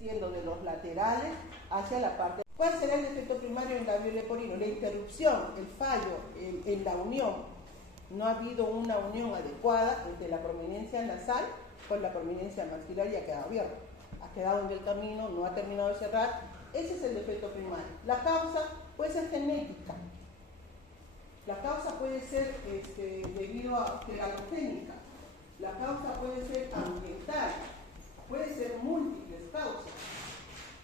Siendo de los laterales hacia la parte. ¿Cuál será el defecto primario en labio leporino? La interrupción, el fallo en la unión. No ha habido una unión adecuada entre la prominencia nasal con la prominencia maxilar y ha quedado abierto. Ha quedado en el camino, no ha terminado de cerrar. Ese es el defecto primario. La causa puede ser genética. La causa puede ser debido a teratogénica. La causa puede ser ambiental. Puede ser múltiples causas.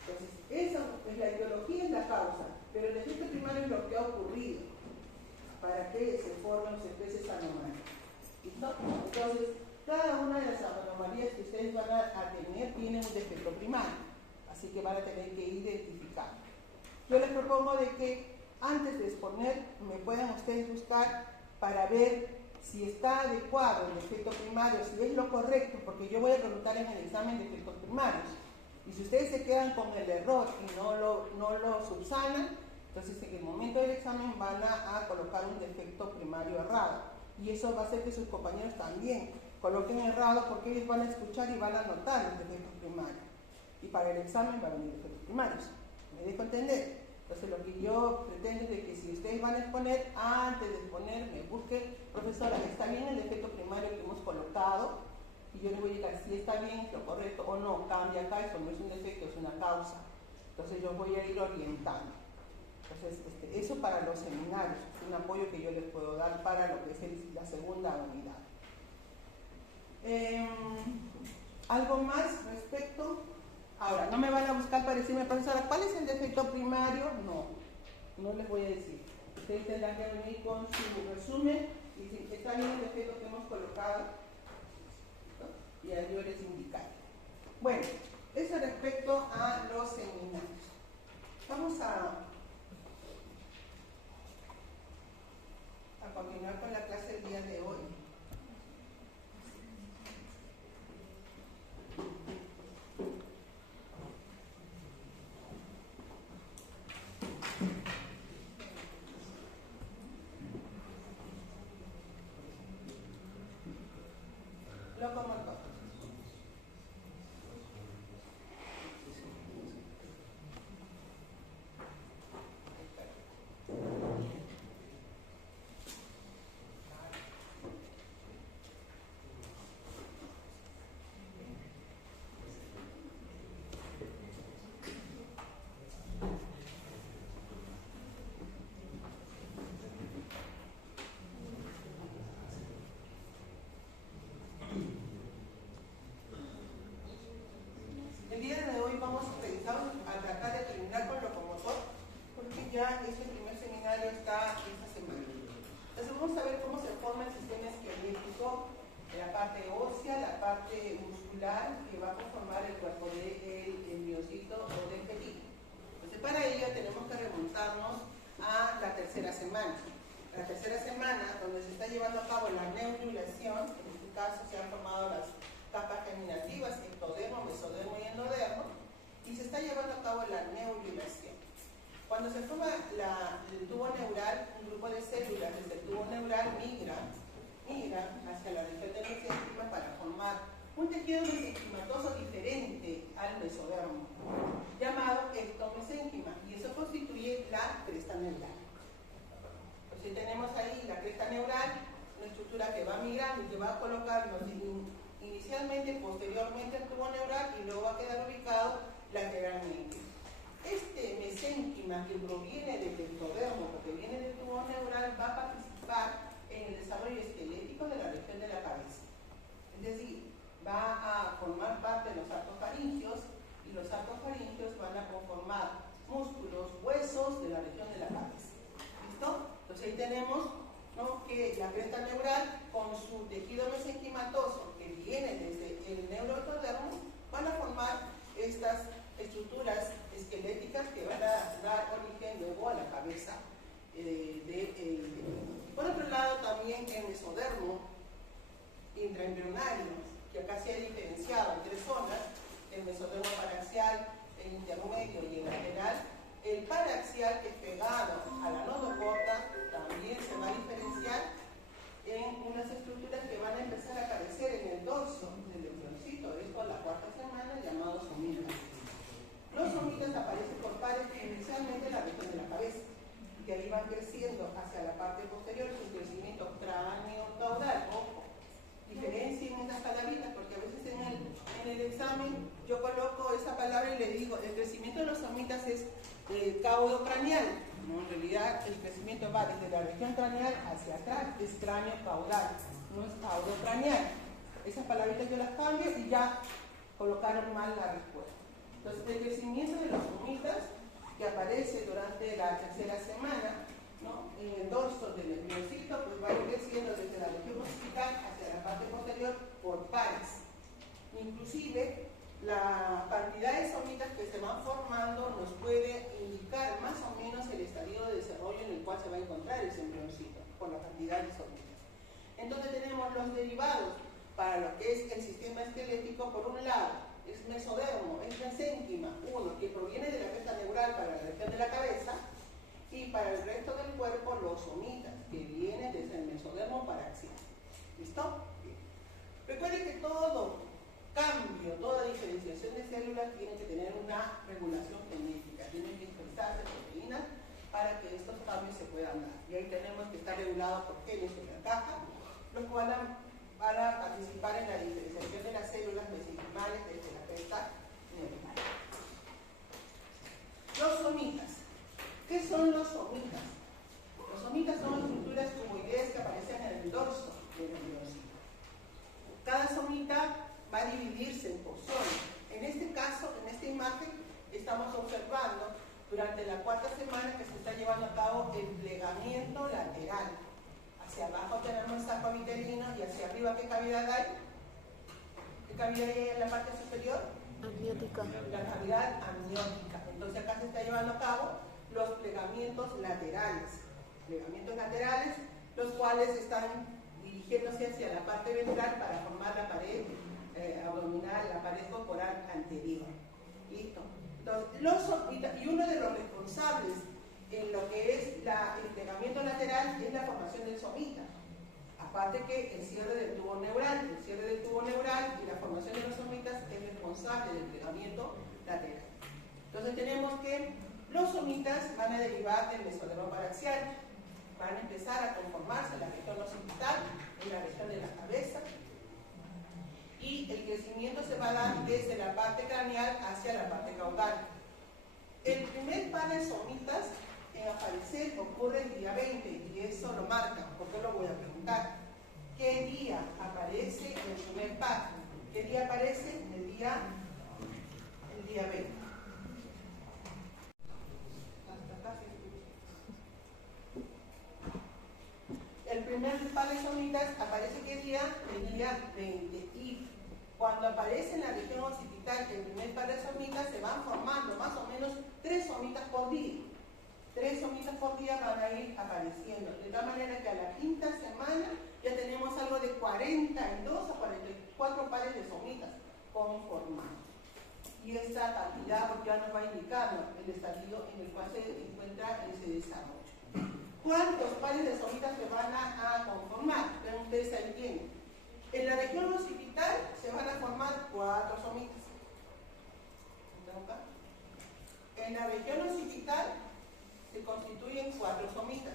Entonces, esa es la etiología, es la causa, pero el defecto primario es lo que ha ocurrido para que se formen las especies anomalias. ¿Listo? Entonces, cada una de las anomalías que ustedes van a tener tiene un defecto primario, así que van a tener que identificar. Yo les propongo de que antes de exponer me puedan ustedes buscar para ver si está adecuado el defecto primario, si es lo correcto, porque yo voy a preguntar en el examen de defectos primarios. Y si ustedes se quedan con el error y no lo subsanan, entonces en el momento del examen van a colocar un defecto primario errado. Y eso va a hacer que sus compañeros también coloquen errado, porque ellos van a escuchar y van a anotar los defectos primarios. Y para el examen van a venir defectos primarios. ¿Me dejo entender? Entonces lo que yo pretendo es de que si ustedes van a exponer, antes de exponer, me busquen, profesora, ¿está bien el defecto primario que hemos colocado? Y yo les voy a indicar si está bien, es lo correcto o no, cambia acá, eso no es un defecto, es una causa. Entonces yo voy a ir orientando. Entonces eso para los seminarios, es un apoyo que yo les puedo dar para lo que es la segunda unidad. ¿Algo más respecto? Ahora, no me van a buscar para decirme, profesora, ¿cuál es el defecto primario? No les voy a decir. Ustedes tendrán que venir con su resumen y si está bien el defecto que hemos colocado, ¿no? Y ahí yo les indicaré. Bueno, eso respecto a los seminarios. Vamos a continuar con la clase del día de hoy. Locomotor. El día de hoy vamos a tratar de terminar con locomotor, porque ya ese primer seminario está esta semana. Entonces vamos a ver cómo se forma el sistema esquelético, la parte ósea, la parte muscular que va a conformar el cuerpo del miocito o del pelín. Entonces para ello tenemos que remontarnos a la tercera semana. La tercera semana, donde se está llevando a cabo la neurulación, en este caso se han formado las capas germinativas, ectodermo, mesodermo y endodermo, y se está llevando a cabo la neurulación. Cuando se forma el tubo neural, un grupo de células desde el tubo neural migra hacia la región del mesénquima para formar un tejido mesenquimatoso diferente al mesodermo, llamado ectomesénquima, y eso constituye la cresta neural. Entonces tenemos ahí la cresta neural, una estructura que va migrando y que va a colocarnos inicialmente, posteriormente al tubo neural y luego va a quedar ubicado lateralmente. Este mesénquima que proviene del ectodermo, porque viene del tubo neural, va a participar en el desarrollo esquelético de la región de la cabeza. Es decir, va a formar parte de los artofaringios y los artofaringios van a conformar músculos, huesos de la región de la cabeza. ¿Listo? Entonces ahí tenemos, ¿no?, que la cresta neural con su tejido mesenquimatoso que viene desde el neuroectodermo van a formar estas estructuras esqueléticas que van a dar origen luego a la cabeza. Por otro lado también el mesodermo intraembrionario, que acá se ha diferenciado en tres zonas: el mesodermo paraxial, el intermedio y el lateral. El paraxial, que es pegado a la nodocorta, también se va a diferenciar en unas estructuras que van a empezar a aparecer en el dorso del embrioncito, esto a la cuarta semana, llamados omígonos. palabra y le digo, el crecimiento de los somitas es caudo craneal. No, en realidad el crecimiento va desde la región craneal hacia atrás, es cráneo caudal, no es caudo craneal. Esas palabritas yo las cambio y ya colocaron mal la respuesta. Entonces, el crecimiento de los somitas que aparece durante la tercera semana, ¿no?, en el dorso del embriocito, pues va a ir creciendo desde la región occipital hacia la parte posterior por pares. Inclusive, la cantidad de somitas que se van formando nos puede indicar más o menos el estadio de desarrollo en el cual se va a encontrar ese embriocito, por la cantidad de somitas. Entonces tenemos los derivados para lo que es el sistema esquelético. Por un lado, es mesodermo, es mesénquima, uno que proviene de la cresta neural para la región de la cabeza, y para el resto del cuerpo los somitas, que vienen desde el mesodermo paraxial. ¿Listo? Bien. Recuerden que todo cambio, toda diferenciación de células tiene que tener una regulación genética, tienen que expresarse proteínas para que estos cambios se puedan dar. Y ahí tenemos que estar regulados por genes en la caja, los cuales van a participar en la diferenciación de las células mesenquimales desde la cresta neural. Los somitas. ¿Qué son los somitas? Los somitas son estructuras cuboideas que aparecen en el dorso del embriocito. Cada somita va a dividirse en porciones. En este caso, en esta imagen, estamos observando durante la cuarta semana que se está llevando a cabo el plegamiento lateral. Hacia abajo tenemos el saco vitelino y hacia arriba, ¿qué cavidad hay? ¿Qué cavidad hay en la parte superior? Amniótica. La cavidad amniótica. Entonces acá se está llevando a cabo los plegamientos laterales. Plegamientos laterales, los cuales están dirigiéndose hacia la parte ventral para formar la pared abdominal, la pared corporal anterior. ¿Listo? Entonces, y uno de los responsables en lo que es el plegamiento lateral es la formación del somita. Aparte que el cierre del tubo neural, y la formación de los somitas es responsable del plegamiento lateral. Entonces tenemos que los somitas van a derivar del mesodermo paraxial, van a empezar a conformarse en la región occipital, en la región de la cabeza, y el crecimiento se va a dar desde la parte craneal hacia la parte caudal. El primer par de somitas en aparecer ocurre el día 20, y eso lo marcan, porque lo voy a preguntar. ¿Qué día aparece el primer par? ¿Qué día aparece? El día 20. El primer par de somitas aparece ¿qué día? El día 20. Y cuando aparece en la región occipital el primer par de somitas, se van formando más o menos 3 somitas por día. 3 somitas por día van a ir apareciendo. De tal manera que a la quinta semana ya tenemos algo de 42 a 44 pares de somitas conformados. Y esta cantidad ya nos va indicando el estadio en el cual se encuentra ese desarrollo. ¿Cuántos pares de somitas se van a conformar? Vean ustedes ahí tienen. En la región occipital se van a formar 4 somitas. En la región occipital se constituyen 4 somitas.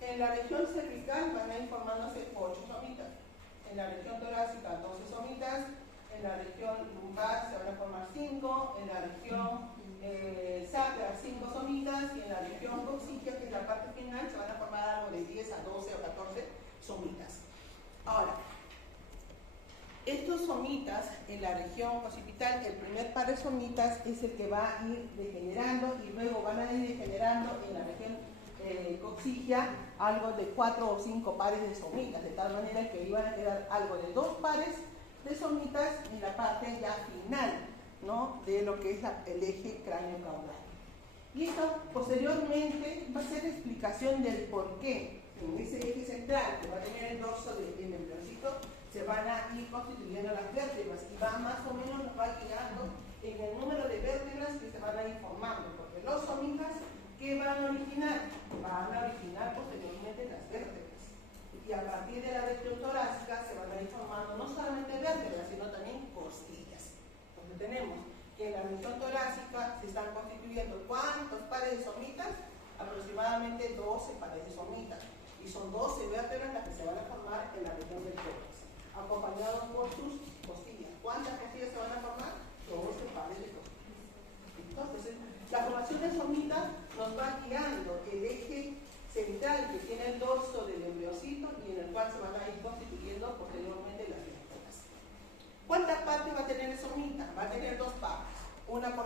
En la región cervical van a ir formándose 8 somitas. En la región torácica 12 somitas. En la región lumbar se van a formar 5. En la región sacra 5 somitas. Y en la región coccygia, que es la parte final, se van a formar algo de 10 a 12 o 14 somitas. Ahora, estos somitas en la región occipital, el primer par de somitas es el que va a ir degenerando, y luego van a ir degenerando en la región coccygia algo de 4 o 5 pares de somitas, de tal manera que iban a quedar algo de 2 pares de somitas en la parte ya final, ¿no?, de lo que es el eje cráneo-caudal. Y esto posteriormente va a ser explicación del por qué en ese eje central que va a tener el dorso del embriocito se van a ir constituyendo las vértebras, y va más o menos, nos va guiando en el número de vértebras que se van a ir formando, porque los somitas, ¿qué van a originar? Van a originar posteriormente las vértebras, y a partir de la región torácica se van a ir formando no solamente vértebras, sino también costillas. Entonces tenemos que en la región torácica se están constituyendo ¿cuántos pares de somitas? Aproximadamente 12 pares de somitas, y son 12 vértebras las que se van a formar en la región del tórax, acompañados por sus costillas. ¿Cuántas costillas se van a formar? 12 pares de costillas.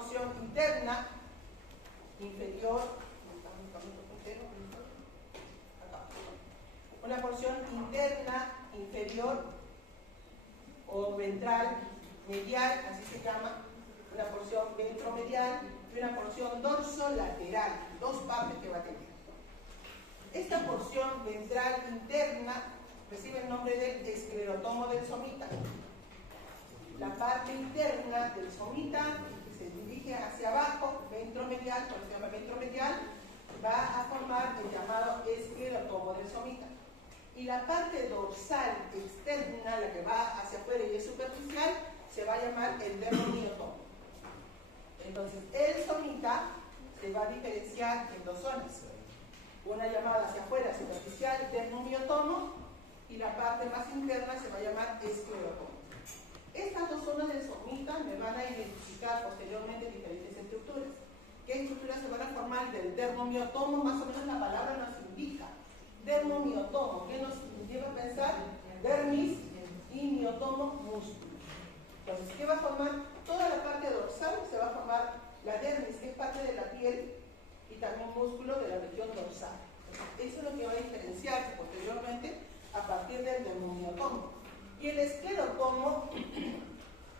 porción interna inferior, una porción interna inferior o ventral medial, así se llama, una porción ventromedial y una porción dorsolateral, dos partes que va a tener. Esta porción ventral interna recibe el nombre del esclerotomo del somita. La parte interna del somita, que se dirige hacia abajo, ventromedial, por eso se llama ventromedial, va a formar el llamado esclerotomo del somita. Y la parte dorsal externa, la que va hacia afuera y es superficial, se va a llamar el dermomiotomo. Entonces, el somita se va a diferenciar en dos zonas. Una llamada hacia afuera, superficial, dermomiotomo, y la parte más interna se va a llamar esclerotomo. Estas dos zonas del somita me van a identificar posteriormente diferentes estructuras. ¿Qué estructuras se van a formar del dermomiotomo? Más o menos la palabra nos indica. Dermomiotomo, ¿qué nos lleva a pensar? Dermis y miotomo, músculo. Entonces, ¿qué va a formar? Toda la parte dorsal se va a formar la dermis, que es parte de la piel, y también músculo de la región dorsal. Entonces, eso es lo que va a diferenciarse posteriormente a partir del dermomiotomo. Y el esclerotomo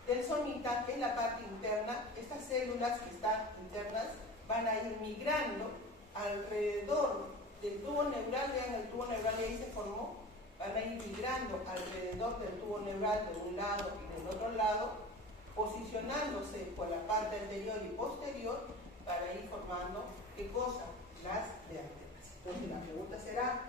del somita, que es la parte interna, estas células que están internas van a ir migrando alrededor del tubo neural. Vean, el tubo neural ahí se formó, van a ir migrando alrededor del tubo neural de un lado y del otro lado, posicionándose por la parte anterior y posterior para ir formando, ¿qué cosa? Las vértebras. Entonces la pregunta será,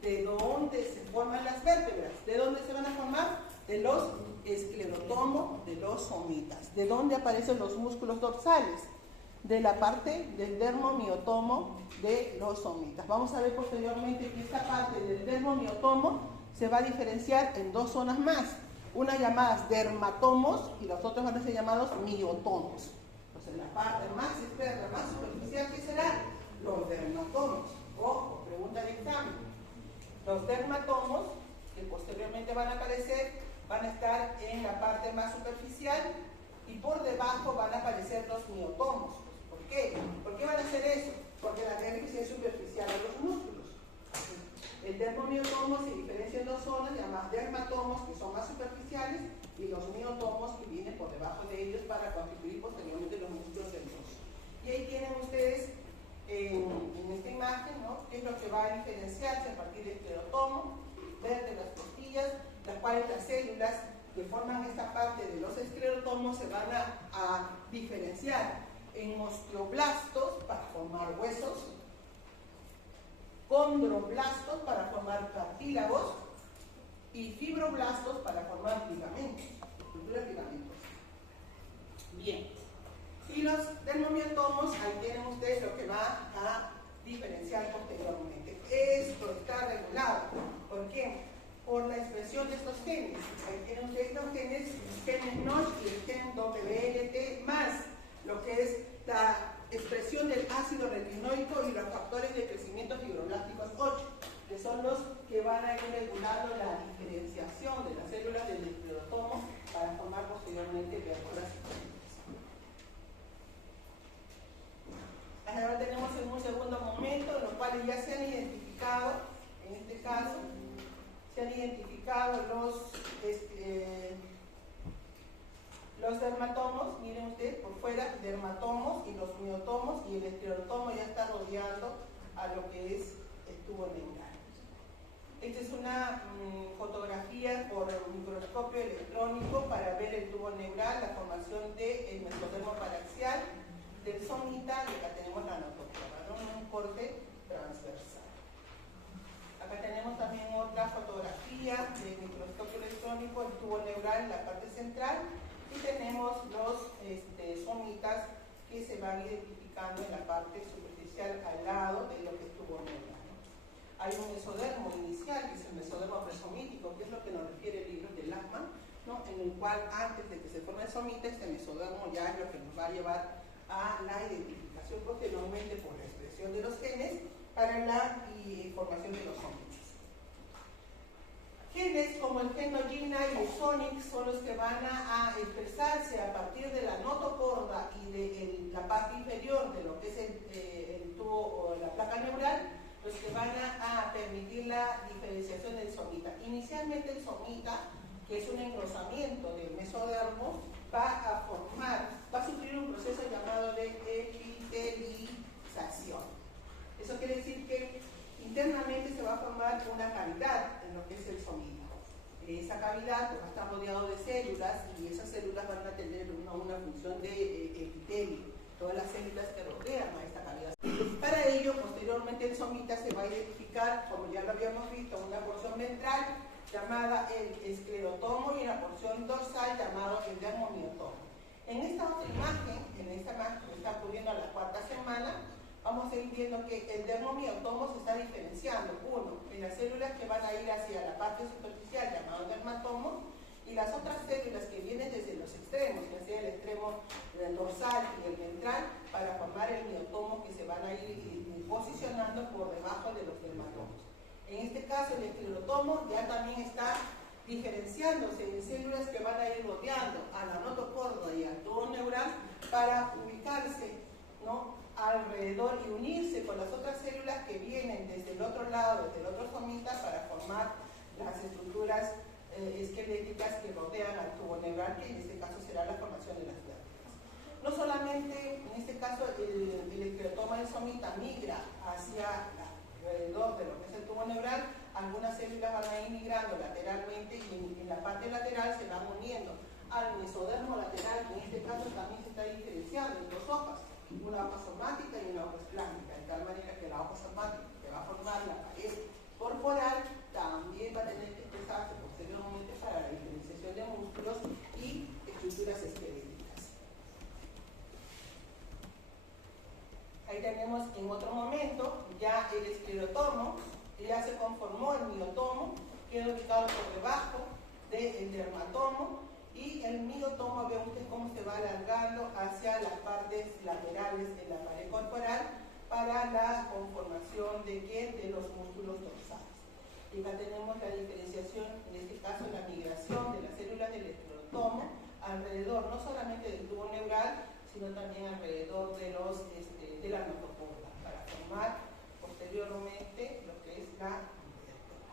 ¿de dónde se forman las vértebras? ¿De dónde se van a formar? De los esclerotomos de los somitas. ¿De dónde aparecen los músculos dorsales? De la parte del dermomiotomo de los somitas. Vamos a ver posteriormente que esta parte del dermomiotomo se va a diferenciar en dos zonas más. Una llamadas dermatomos y los otros van a ser llamados miotomos. Entonces la parte más externa, más superficial, ¿qué será? Los dermatomos. Ojo, pregunta de examen. Los dermatomos, que posteriormente van a aparecer, van a estar en la parte más superficial y por debajo van a aparecer los miotomos. ¿Por qué? ¿Por qué van a hacer eso? Porque la dermis es superficial a los músculos. El dermomiotomo se diferencia en dos zonas, llamadas dermatomos, que son más superficiales, y los miotomos, que vienen por debajo de ellos para constituir posteriormente los músculos del dorso. Y ahí tienen ustedes en esta imagen, ¿no?, qué es lo que va a diferenciarse a partir del esclerotomo, vértebras, costillas, las cuales las células que forman esta parte de los esclerotomos se van a diferenciar en osteoblastos para formar huesos, condroblastos para formar cartílagos y fibroblastos para formar ligamentos, estructura de ligamentos. Bien, y los dermomiotomos, ahí tienen ustedes lo que va a diferenciar posteriormente. Esto está regulado. ¿Por qué? Por la expresión de estos genes. Ahí tienen ustedes los genes NOTCH y el gen WLT más lo que es la expresión del ácido retinoico y los factores de crecimiento fibroblásticos 8, que son los que van a ir regulando la diferenciación de las células del esclerotomo para formar posteriormente vértebras. Ahora tenemos en un segundo momento en los cuales ya se han identificado, en este caso, se han identificado los dermatomos, miren ustedes por fuera, dermatomos y los miotomos, y el esclerotomo ya está rodeando a lo que es el tubo neural. Esta es una fotografía por microscopio electrónico para ver el tubo neural, la formación del mesodermo paraxial, del somita, y acá tenemos la notocorda, ¿no?, un corte transversal. Acá tenemos también otra fotografía de microscopio electrónico, el tubo neural en la parte central, y tenemos los somitas que se van identificando en la parte superficial al lado de lo que es tubo neural. Hay un mesodermo inicial, que es el mesodermo presomítico, que es lo que nos refiere el libro de Lachmann, ¿no?, en el cual antes de que se forme el somita, este mesodermo ya es lo que nos va a llevar a la identificación posteriormente por la expresión de los genes para la formación de los somitas. Genes como el gen Nogina y el Sonic son los que van a expresarse a partir de la notocorda y de la parte inferior de lo que es el tubo o la placa neural, los que van a permitir la diferenciación del somita. Inicialmente el somita, que es un engrosamiento del mesodermo, va a sufrir un proceso llamado de epitelización. Eso quiere decir que internamente se va a formar una cavidad en lo que es el somita. Esa cavidad va a estar rodeado de células y esas células van a tener una función de epitelio, todas las células que rodean a esta cavidad. Para ello, posteriormente el somita se va a identificar, como ya lo habíamos visto, una porción ventral llamada el esclerotomo y una porción dorsal llamado el dermomiotomo. En esta otra imagen, que está ocurriendo a la cuarta semana, vamos a ir viendo que el dermomiotomo se está diferenciando, uno, en las células que van a ir hacia la parte superficial llamado dermatomo, y las otras células que vienen desde los extremos, que sea el extremo dorsal y el ventral, para formar el miotomo, que se van a ir posicionando por debajo de los dermatomos. En este caso el esclerotomo ya también está diferenciándose en células que van a ir rodeando a la notocorda y al tubo neural para ubicarse, ¿no?, alrededor y unirse con las otras células que vienen desde el otro lado, desde el otro somita, para formar las estructuras esqueléticas que rodean al tubo neural, que en este caso será la formación de las vértebras. No solamente, en este caso, el esclerotoma del somita migra hacia alrededor de lo que es el tubo neural, algunas células van a ir migrando lateralmente y en la parte lateral se van uniendo al mesodermo lateral, que en este caso también se está diferenciando en dos hojas, una hoja somática y una hoja esplástica, de tal manera que la hoja somática, que va a formar la pared corporal, también va a tener que expresarse posteriormente para la diferenciación de músculos y estructuras esqueléticas. Ahí tenemos en otro momento ya el esclerotomo, ya se conformó el miotomo, queda ubicado por debajo del dermatomo, y el miotomo, ve usted cómo se va alargando hacia las partes laterales de la pared corporal para la conformación de los músculos dorsales. Y acá tenemos la diferenciación, en este caso la migración de las células del esclerotomo alrededor, no solamente del tubo neural, sino también alrededor de la notocorda, para formar posteriormente lo que es la vértebra.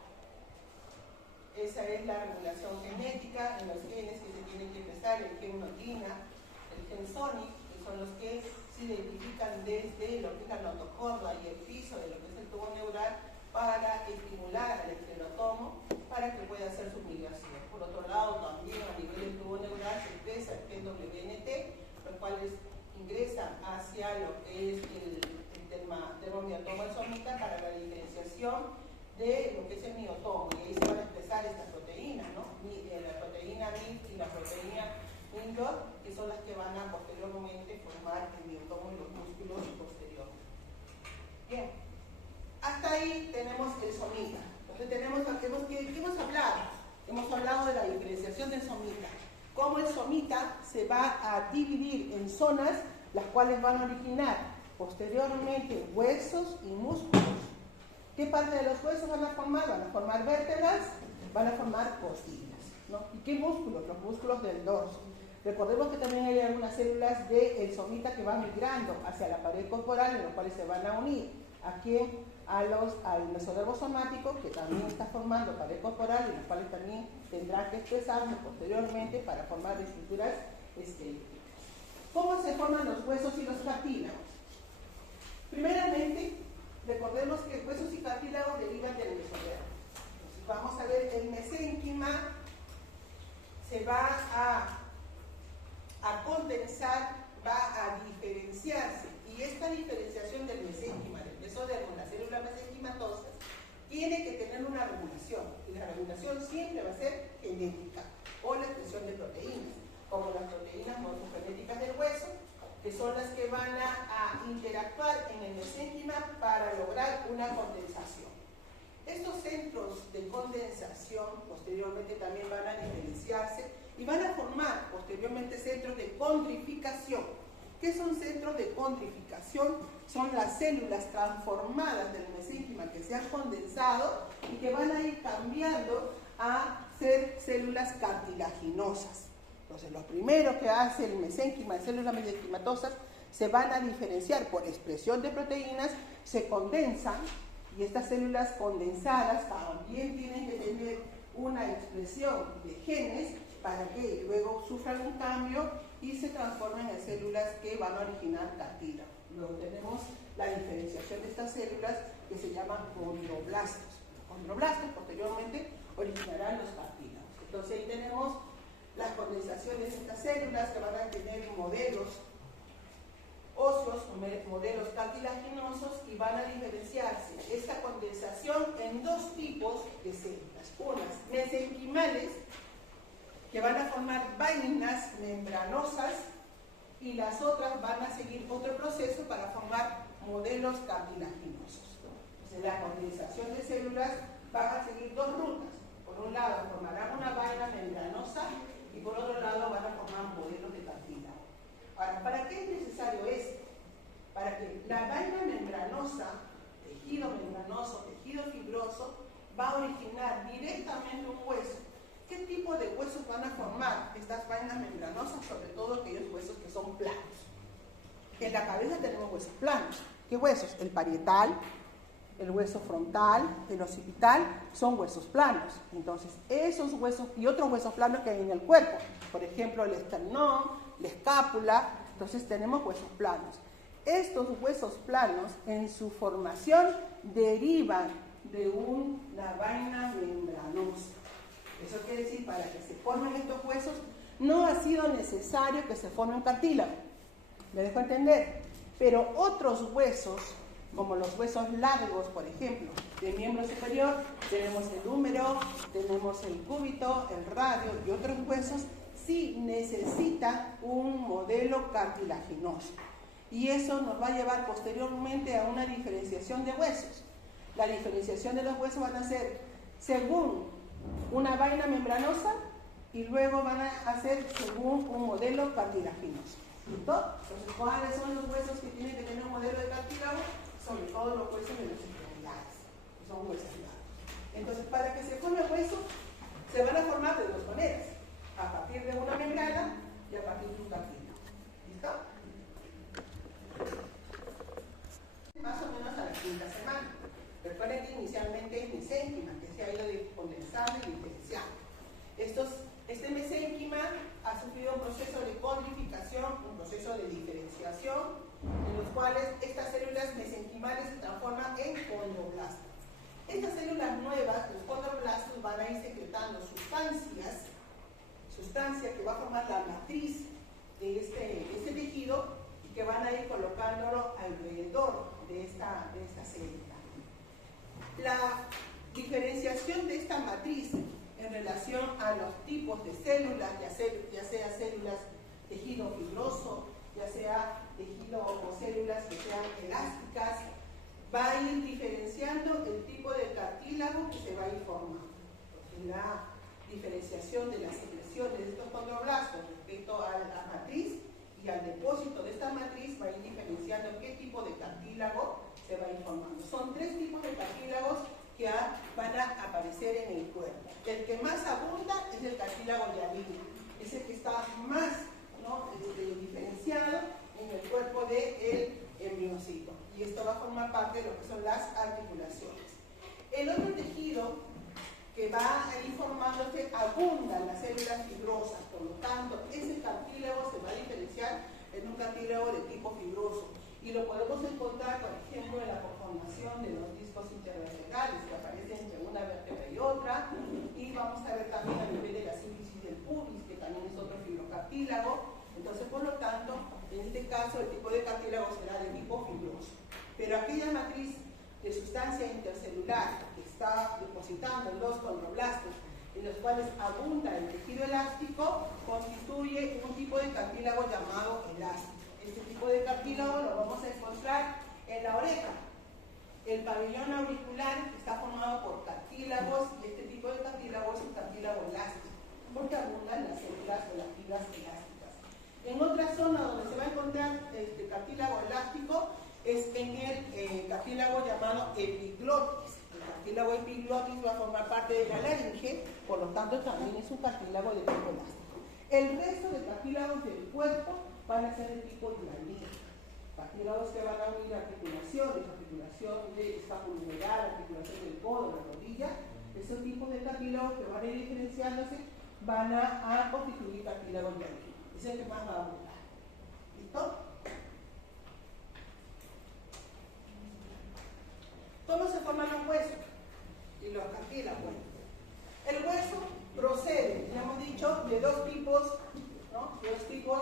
Esa es la regulación genética en los genes que se tienen que expresar, el gen Nogina, el gen Sonic, que son los que se identifican desde lo que es la notocorda y el piso de lo que es el tubo neural, para estimular al esclerotomo para que pueda hacer su migración. Por otro lado, también a nivel del tubo neural se expresa el gen WNT, los cuales ingresan hacia lo que es el dermomiotomo del somita para la diferenciación de lo que es el miotomo, y ahí se van a expresar estas proteínas, ¿no? La proteína MIT y la proteína MINDOT, que son las que van a posteriormente formar el miotomo y los músculos posteriores. Bien, hasta ahí tenemos el somita. Entonces ¿qué hemos hablado? Hemos hablado de la diferenciación del somita, cómo el somita se va a dividir en zonas, las cuales van a originar posteriormente huesos y músculos. ¿Qué parte de los huesos van a formar? Van a formar vértebras, van a formar costillas, ¿no? ¿Y qué músculos? Los músculos del dorso. Recordemos que también hay algunas células del somita que van migrando hacia la pared corporal, en los cuales se van a unir al mesodermo somático, que también está formando pared corporal, y los cuales también tendrán que expresarse posteriormente para formar estructuras esqueléticas. ¿Cómo se forman los huesos y los cartílagos? Primeramente, recordemos que huesos y cartílagos derivan del mesodermo. Entonces, vamos a ver, el mesénquima se va a condensar, va a diferenciarse, y esta diferenciación del mesénquima, del mesodermo, las células mesenquimatosas, tiene que tener una regulación, y la regulación siempre va a ser genética, o la expresión de proteínas, como las proteínas morfogenéticas del hueso, que son las que van a interactuar en el mesénquima para lograr una condensación. Estos centros de condensación posteriormente también van a diferenciarse y van a formar posteriormente centros de condrificación. ¿Qué son centros de condrificación? Son las células transformadas del mesénquima que se han condensado y que van a ir cambiando a ser células cartilaginosas. Entonces, lo primero que hace el mesénquima de células mesenquimatosas, se van a diferenciar por expresión de proteínas, se condensan, y estas células condensadas también tienen que tener una expresión de genes para que luego sufran un cambio y se transformen en células que van a originar cartílago. Luego tenemos la diferenciación de estas células que se llaman condroblastos. Los condroblastos posteriormente originarán los cartílagos. Entonces ahí tenemos las condensaciones de estas células que van a tener modelos óseos, modelos cartilaginosos, y van a diferenciarse esta condensación en dos tipos de células. Unas mesenquimales, que van a formar vainas membranosas, y las otras van a seguir otro proceso para formar modelos cartilaginosos. Entonces, la condensación de células va a seguir dos rutas. Por un lado formarán una vaina membranosa y por otro lado van a formar modelos de cartílago. Ahora, ¿para qué es necesario esto? Para que la vaina membranosa, tejido membranoso, tejido fibroso, va a originar directamente un hueso. ¿Qué tipo de huesos van a formar estas vainas membranosas? Sobre todo aquellos huesos que son planos. En la cabeza tenemos huesos planos. ¿Qué huesos? El parietal, el hueso frontal, el occipital, son huesos planos. Entonces, esos huesos y otros huesos planos que hay en el cuerpo, por ejemplo, el esternón, la escápula, entonces tenemos huesos planos. Estos huesos planos, en su formación, derivan de una vaina membranosa. Eso quiere decir, para que se formen estos huesos, no ha sido necesario que se forme un cartílago. ¿Me dejo entender? Pero otros huesos, como los huesos largos, por ejemplo, de miembro superior, tenemos el húmero, tenemos el cúbito, el radio y otros huesos, sí necesitan un modelo cartilaginoso. Y eso nos va a llevar posteriormente a una diferenciación de huesos. La diferenciación de los huesos van a ser según una vaina membranosa y luego van a hacer según un modelo cartilaginoso. ¿Listo? Entonces, ¿cuáles son los huesos que tienen que tener un modelo de cartílago? Sobre todo los huesos de los extremidades, que son huesos largos. Entonces, para que se forme hueso, se van a formar de dos maneras: a partir de una membrana y a partir de un cartílago. ¿Listo? Más o menos a la quinta semana. Recuerden que inicialmente es mesénquima, que se ha ido condensando y diferenciando. Este mesénquima ha sufrido un proceso de codificación, un proceso de diferenciación, en los cuales estas células mesenquimales se transforman en condroblastos. Estas células nuevas, los condroblastos, van a ir secretando sustancias que va a formar la matriz de este tejido y que van a ir colocándolo alrededor de esta célula. La diferenciación de esta matriz en relación a los tipos de células, ya sea células tejido fibroso, ya sea tejido o células que sean elásticas, va a ir diferenciando el tipo de cartílago que se va a ir formando. La diferenciación de las secreciones de estos condroblastos respecto a la matriz y al depósito de esta matriz va a ir diferenciando qué tipo de cartílago se va a ir formando. Son tres tipos de cartílagos que van a aparecer en el cuerpo. El que más abunda es el cartílago hialino, es el que está más diferenciado en el cuerpo del embriocito, y esto va a formar parte de lo que son las articulaciones. El otro tejido que va a ir formándose abundan las células fibrosas, por lo tanto ese cartílago se va a diferenciar en un cartílago de tipo fibroso, y lo podemos encontrar, por ejemplo, en la conformación de los discos intervertebrales que aparecen entre una vértebra y otra, y vamos a ver también a nivel de la sínfisis del pubis, que también es otro fibrocartílago. Entonces, por lo tanto, en este caso el tipo de cartílago será de tipo fibroso. Pero aquella matriz de sustancia intercelular que está depositando en los condroblastos, en los cuales abunda el tejido elástico, constituye un tipo de cartílago llamado elástico. Este tipo de cartílago lo vamos a encontrar en la oreja. El pabellón auricular está formado por cartílagos, y este tipo de cartílago es un cartílago elástico, porque abundan las células o las fibras elásticas. En otra zona donde se va a encontrar este cartílago elástico es en el cartílago llamado epiglotis. El cartílago epiglotis va a formar parte de la laringe, por lo tanto también es un cartílago de tipo elástico. El resto de cartílagos del cuerpo van a ser de tipo hialino. Cartílagos que van a unir articulación de escapulohumeral, articulación del codo, la rodilla. Esos tipos de cartílagos que van a ir diferenciándose van a constituir cartílago hialino. Es el que más va a abundar. ¿Listo? ¿Cómo se forman los huesos y los cartílagos? El hueso procede, ya hemos dicho, de dos tipos, ¿no? De dos tipos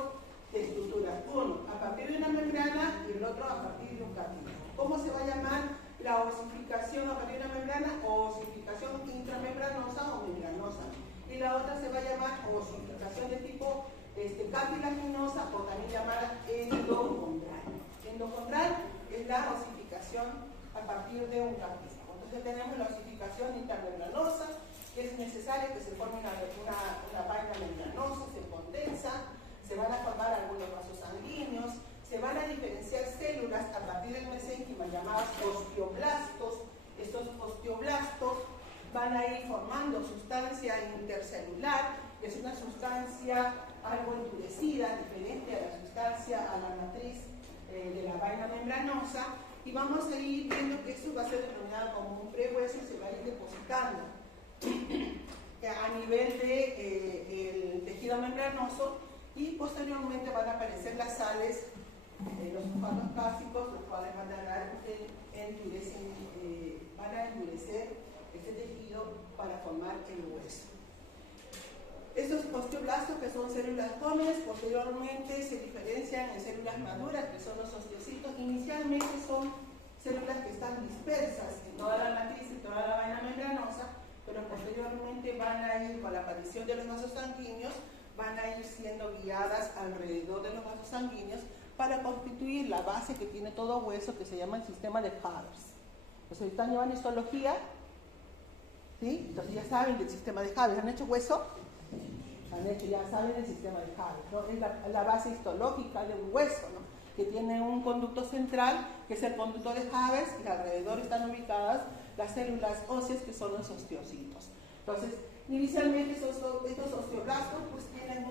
de estructuras. Uno a partir de una membrana y el otro a partir de un cartílago. ¿Cómo se va a llamar la osificación a partir de una membrana? Osificación intramembranosa o membranosa. Y la otra se va a llamar osificación de tipo cartilaginosa o también llamada endocondral. Endocondral es la osificación a partir de un cartílago. Entonces tenemos la osificación intermembranosa, que es necesario que se forme una vaina membranosa, se condensa, se van a formar algunos vasos sanguíneos, se van a diferenciar células a partir del mesénquima llamadas osteoblastos. Estos osteoblastos van a ir formando sustancia intercelular, que es una sustancia algo endurecida, diferente a la sustancia, a la matriz de la vaina membranosa, y vamos a ir viendo que esto va a ser denominado como un prehueso y se va a ir depositando a nivel del tejido membranoso, y posteriormente van a aparecer las sales, los sulfatos cálcicos, los cuales van a endurecer este tejido para formar el hueso. Estos osteoblastos, que son células jóvenes, posteriormente se diferencian en células maduras, que son los osteocitos. Inicialmente son células que están dispersas en toda la matriz, en toda la vaina membranosa, pero posteriormente van a ir, con la aparición de los vasos sanguíneos, van a ir siendo guiadas alrededor de los vasos sanguíneos para constituir la base que tiene todo hueso, que se llama el sistema de Havers. Entonces, ¿están llevando histología? ¿Sí? Entonces ya saben del sistema de Havers. ¿Han hecho hueso? Ya saben el sistema de Havers, ¿no? Es la base histológica de un hueso, ¿no? Que tiene un conducto central, que es el conducto de Havers, y alrededor están ubicadas las células óseas, que son los osteocitos. Entonces, inicialmente estos osteoblastos pues tienen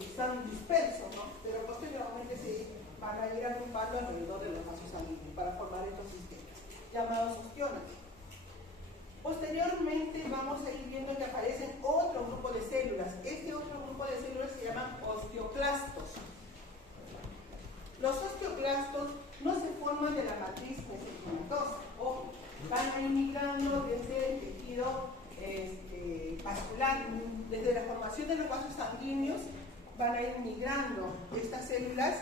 están dispersos, ¿no? Pero posteriormente se van a ir agrupando alrededor de los vasos sanguíneos para formar estos sistemas, llamados ostiones. Posteriormente vamos a ir viendo que aparecen otro grupo de células. Este otro grupo de células se llaman osteoclastos. Los osteoclastos no se forman de la matriz mesenquimatosa, ojo, van a ir migrando desde el tejido vascular, desde la formación de los vasos sanguíneos, van a ir migrando estas células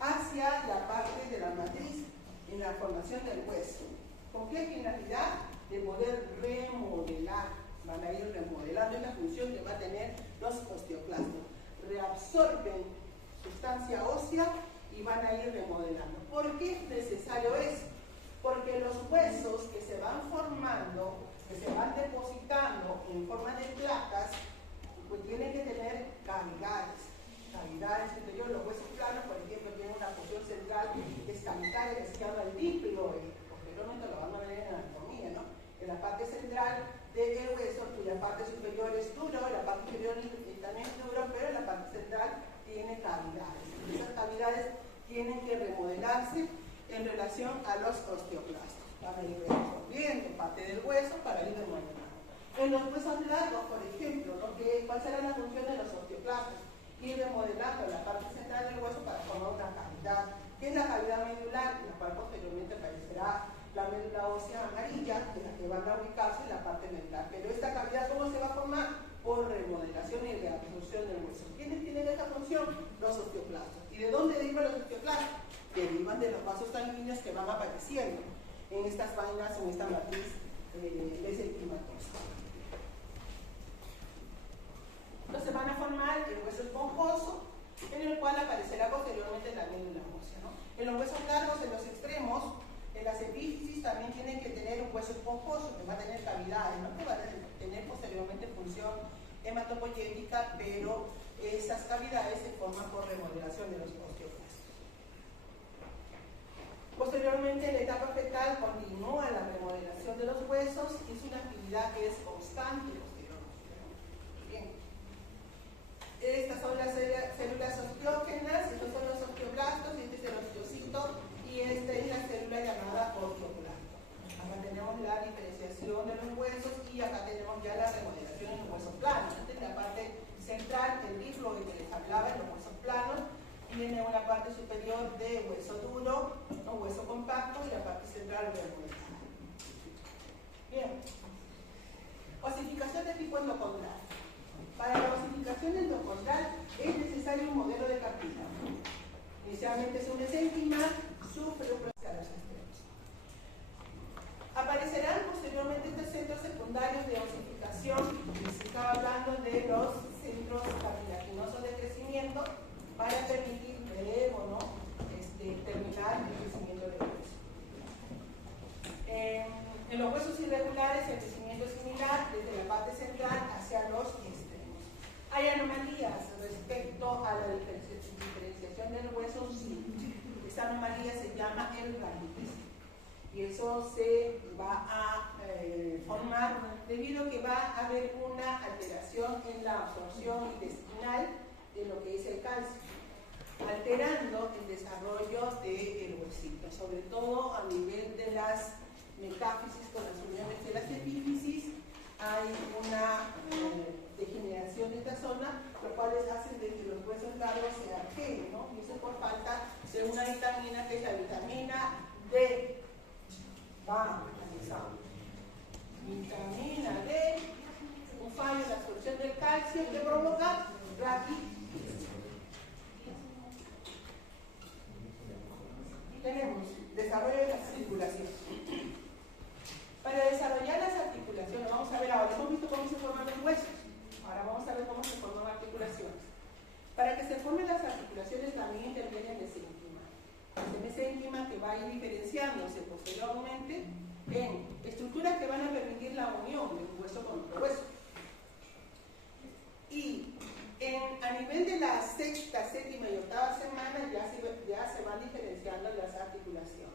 hacia la parte de la matriz, en la formación del hueso. ¿Con qué finalidad? De poder remodelar, van a ir remodelando, es la función que va a tener los osteoclastos. Reabsorben sustancia ósea y van a ir remodelando. ¿Por qué es necesario eso? Porque los huesos que se van formando, que se van depositando en forma de placas, pues tienen que tener cavidades. Cavidades interiores, los huesos planos, por ejemplo, tienen una porción central que es cavitaria, que se llama el dípilo, posteriormente lo van a ver en anatomía, ¿no? En la parte central del hueso, cuya parte superior es duro, la parte inferior también es duro, pero la parte central tiene cavidades. Esas cavidades tienen que remodelarse en relación a los osteoclastos. Van a ir reabsorbiendo parte del hueso para ir remodelando. En los huesos largos, por ejemplo, ¿no? ¿Cuál será la función de los osteoclastos? Ir remodelando la parte central del hueso para formar una cavidad, que es la cavidad medular, en la cual posteriormente aparecerá la médula ósea amarilla, en la que van a ubicarse en la parte medular. Pero esta cavidad, ¿cómo se va a formar? Por remodelación y reabsorción del hueso. ¿Quiénes tienen esta función? Los osteoclastos. ¿Y de dónde derivan los osteoclastos? Derivan de los vasos sanguíneos que van apareciendo en estas vainas, en esta matriz mesenquimatosa. Entonces van a formar el hueso esponjoso, en el cual aparecerá posteriormente la médula ósea, ¿no? En los huesos largos, en los extremos, en las epífisis también tienen que tener un hueso esponjoso que va a tener cavidades, ¿no? Que va a tener posteriormente función hematopoyética, pero esas cavidades se forman por remodelación de los osteoclastos. Posteriormente, en la etapa fetal continúa la remodelación llama el raquitismo. Y eso se va a formar debido a que va a haber una alteración en la absorción intestinal de lo que es el calcio, alterando el desarrollo del huesito, sobre todo a nivel de las metáfisis con las uniones de las epífisis. Hay una degeneración de esta zona, lo cual hace de que los huesos largos se arqueen, ¿no? Y eso por falta de una vitamina que es la vitamina D. Vamos, vitamina D, un fallo en la absorción del calcio que provoca raquitis. Tenemos desarrollo de las articulaciones. Para desarrollar las articulaciones, vamos a ver ahora, hemos visto cómo se forman los huesos, ahora vamos a ver cómo se forman articulaciones. Para que se formen las articulaciones también interviene el mesénquima. El mesénquima que va a ir diferenciándose posteriormente en estructuras que van a permitir la unión de un hueso con otro hueso. Y a nivel de la sexta, séptima y octava semana ya se van diferenciando las articulaciones.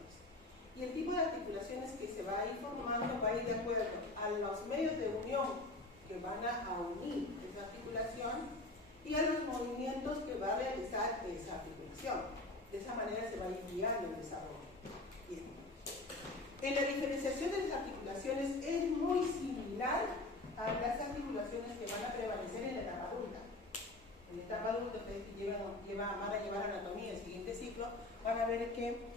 Y el tipo de articulaciones que se va a ir formando va a ir de acuerdo a los medios de unión que van a unir esa articulación y a los movimientos que va a realizar esa articulación. De esa manera se va a ir guiando el desarrollo. Bien. En la diferenciación de las articulaciones es muy similar a las articulaciones que van a prevalecer en la etapa adulta. En la etapa adulta, ustedes que van a llevar anatomía el siguiente ciclo, van a ver que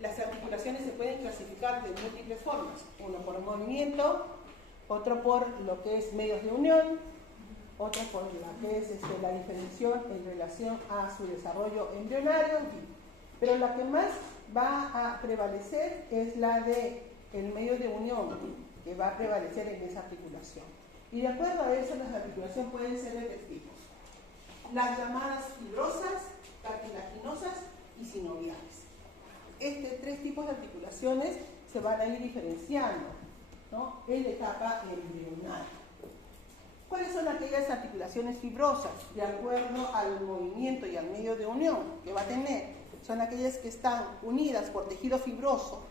las articulaciones se pueden clasificar de múltiples formas. Uno por movimiento, otro por lo que es medios de unión, otro por lo que es la diferenciación en relación a su desarrollo embrionario, en fin. Pero la que más va a prevalecer es la de el medio de unión, que va a prevalecer en esa articulación. Y de acuerdo a eso, las articulaciones pueden ser de tres tipos. Las llamadas fibrosas, cartilaginosas y sinoviales. Tres tipos de articulaciones se van a ir diferenciando, ¿no?, en la etapa embrionaria. ¿Cuáles son aquellas articulaciones fibrosas? De acuerdo al movimiento y al medio de unión que va a tener, son aquellas que están unidas por tejido fibroso,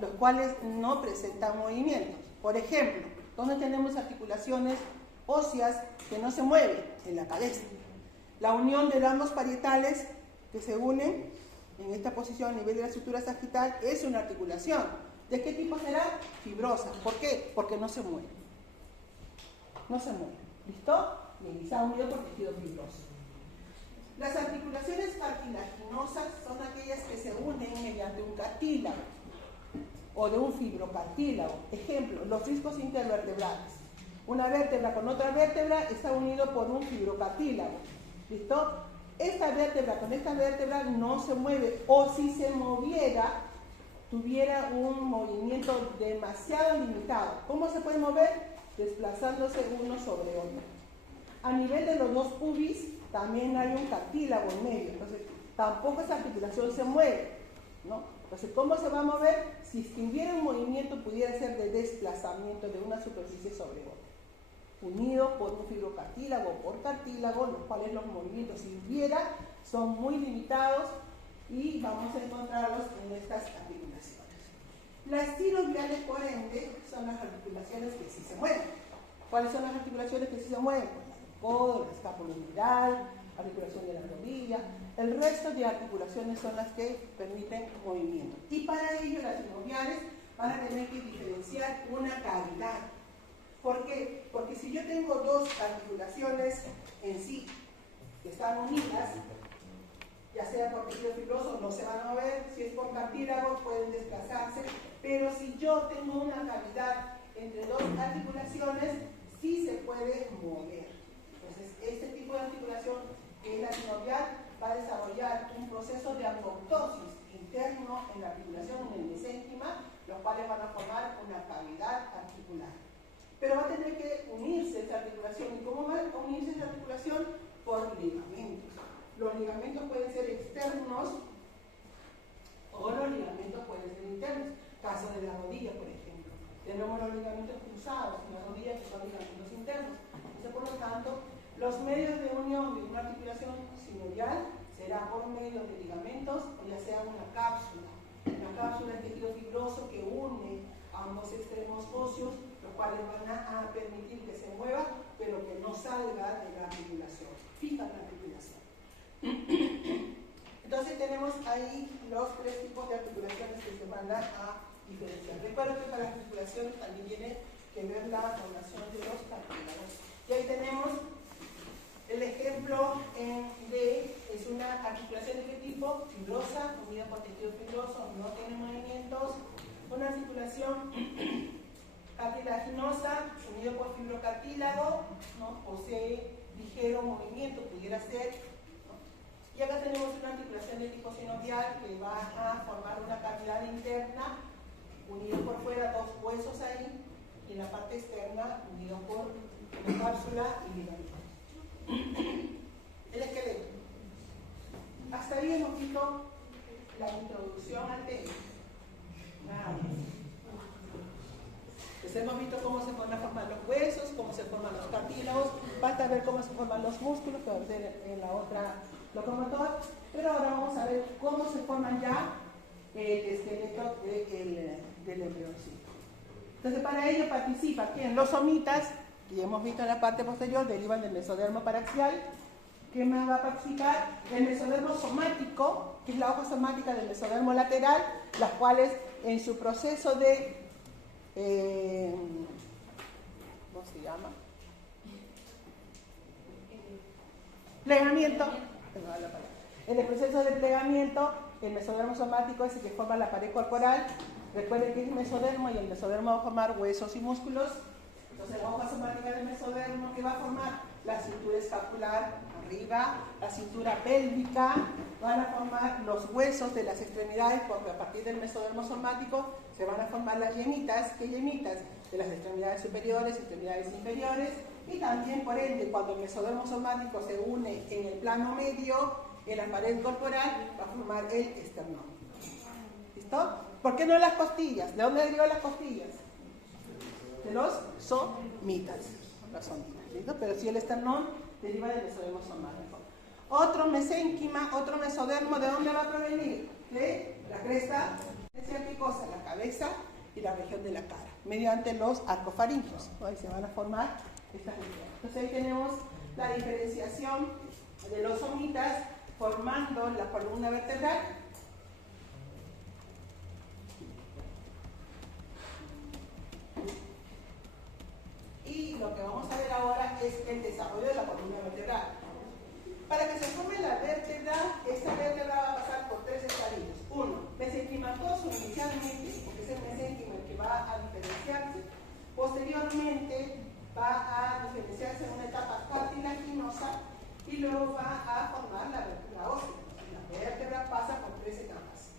los cuales no presentan movimientos. Por ejemplo, ¿dónde tenemos articulaciones óseas que no se mueven? En la cabeza. La unión de ambos parietales que se unen en esta posición a nivel de la estructura sagital es una articulación. ¿De qué tipo será? Fibrosa. ¿Por qué? Porque no se mueve. No se mueve. ¿Listo? Bien, y está unido por tejido fibroso. Las articulaciones cartilaginosas son aquellas que se unen mediante un cartílago o de un fibrocartílago. Ejemplo, los discos intervertebrales. Una vértebra con otra vértebra está unido por un fibrocartílago. ¿Listo? Esta vértebra con esta vértebra no se mueve, o si se moviera, tuviera un movimiento demasiado limitado. ¿Cómo se puede mover? Desplazándose uno sobre otro. A nivel de los dos pubis también hay un cartílago en medio, entonces tampoco esa articulación se mueve, ¿no? Entonces, ¿cómo se va a mover? Si hubiera un movimiento, pudiera ser de desplazamiento de una superficie sobre otra, unido por un fibrocartílago o por cartílago, los cuales los movimientos, si hubiera, son muy limitados y vamos a encontrarlos en estas articulaciones. Las sinoviales, por ende, son las articulaciones que sí se mueven. ¿Cuáles son las articulaciones que sí se mueven? El codo, la escápula humeral, articulación de la rodilla. El resto de articulaciones son las que permiten movimiento. Y para ello, las sinoviales van a tener que diferenciar una cavidad. ¿Por qué? Porque si yo tengo dos articulaciones en sí que están unidas, ya sea por tejido fibroso, no se van a mover. Si es por cartílago, pueden desplazarse. Pero si yo tengo una cavidad entre dos articulaciones, sí se puede mover. Entonces, este tipo de articulación, que es la sinovial, va a desarrollar un proceso de apoptosis interno en la articulación, en el mesénquima, los cuales van a formar una cavidad articular. Pero va a tener que unirse esta articulación. ¿Y cómo va a unirse esta articulación? Por ligamentos. Los ligamentos pueden ser externos o los ligamentos pueden ser internos. Caso de la rodilla, por ejemplo. Tenemos los ligamentos cruzados en la rodilla, que son ligamentos internos. Entonces, por lo tanto, los medios de unión de una articulación sinovial será por medio de ligamentos o ya sea una cápsula. cápsula del tejido fibroso que une ambos extremos óseos, los cuales van a permitir que se mueva, pero que no salga de la articulación, fija la articulación. Entonces tenemos ahí los tres tipos de articulaciones que se van a diferenciar. Recuerdo que para las articulaciones también tiene que ver la formación de los cartílagos. Y ahí tenemos el ejemplo en D, es una articulación de qué tipo? Fibrosa, unida por tejido fibroso, no tiene movimientos. Una articulación cartilaginosa, unida por fibrocartílago, ¿no? Posee ligero movimiento, pudiera ser. Y acá tenemos una articulación de tipo sinovial que va a formar una cavidad interna, unido por fuera dos huesos ahí, y en la parte externa, unido por una cápsula y ligamento. El esqueleto. Hasta ahí hemos visto la introducción al tema. Pues hemos visto cómo se van a formar los huesos, cómo se forman los cartílagos, falta ver cómo se forman los músculos, que va a ver en la otra locomotora, pero ahora vamos a ver cómo se forman ya el esqueleto del embrioncito. Entonces para ello participa ¿quién? Los somitas, que hemos visto en la parte posterior, derivan del mesodermo paraxial. ¿Qué más va a participar? El mesodermo somático, que es la hoja somática del mesodermo lateral, las cuales en su proceso de ¿cómo se llama? Plegamiento. En el proceso de plegamiento, el mesodermo somático es el que forma la pared corporal. Recuerden que es el mesodermo y el mesodermo va a formar huesos y músculos. Entonces la hoja somática del mesodermo, que va a formar la cintura escapular arriba, la cintura pélvica, van a formar los huesos de las extremidades, porque a partir del mesodermo somático se van a formar las yemitas. ¿Qué yemitas? De las extremidades superiores, extremidades inferiores, y también por ende cuando el mesodermo somático se une en el plano medio, en la pared corporal, va a formar el esternón. ¿Listo? ¿Por qué no las costillas? ¿De dónde derivan las costillas? De los somitas. Los somitas, ¿listo? Pero si el esternón deriva del mesodermo somático. Otro mesénquima, otro mesodermo, ¿de dónde va a provenir? De la cresta, ¿qué cosa? La cabeza y la región de la cara, mediante los arcofaringios, ¿no? Ahí se van a formar estas regiones. Entonces ahí tenemos la diferenciación de los somitas formando la columna vertebral. Y lo que vamos a ver ahora es el desarrollo de la columna vertebral. Para que se forme la vértebra, esta vértebra va a pasar por tres estadios. Uno, mesenquimatoso inicialmente, porque es el mesénquima el que va a diferenciarse. Posteriormente va a diferenciarse en una etapa cartilaginosa y luego va a formar la vértebra ósea. La vértebra pasa por tres etapas: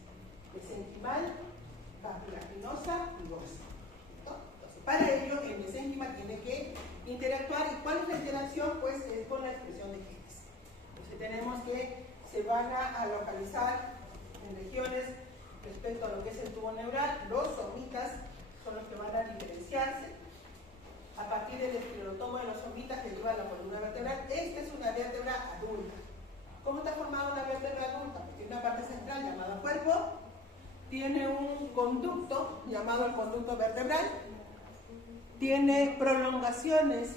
mesenquimal, cartilaginosa y ósea. Entonces, para ello, el mesénquima tiene que interactuar. ¿Y cuál es la interacción? Pues es con la expresión de genes. Entonces, tenemos que se van a localizar en regiones respecto a lo que es el tubo neural. Los somitas son los que van a diferenciarse a partir del esclerotomo de los somitas que lleva a la columna vertebral. Esta es una vértebra adulta. ¿Cómo está formada una vértebra adulta? Pues tiene una parte central llamada cuerpo, tiene un conducto llamado el conducto vertebral, tiene prolongaciones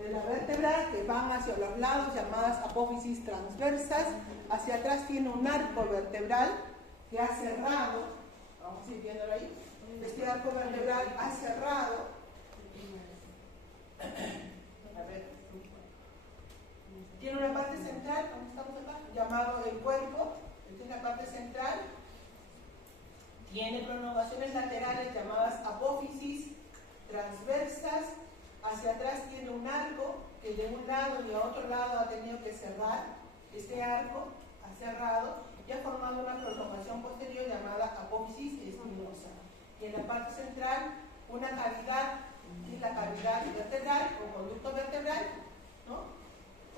de la vértebra que van hacia los lados, llamadas apófisis transversas. Hacia atrás tiene un arco vertebral que ha cerrado, vamos a ir viéndolo ahí, este arco vertebral ha cerrado. A ver. Tiene una parte central, ¿dónde estamos acá? Llamado el cuerpo. Esta es la parte central. Tiene prolongaciones laterales llamadas apófisis transversas. Hacia atrás tiene un arco que de un lado y a otro lado ha tenido que cerrar. Este arco ha cerrado y ha formado una prolongación posterior llamada apófisis espinosa. Y en la parte central, una cavidad, que es la cavidad vertebral o conducto vertebral, ¿no?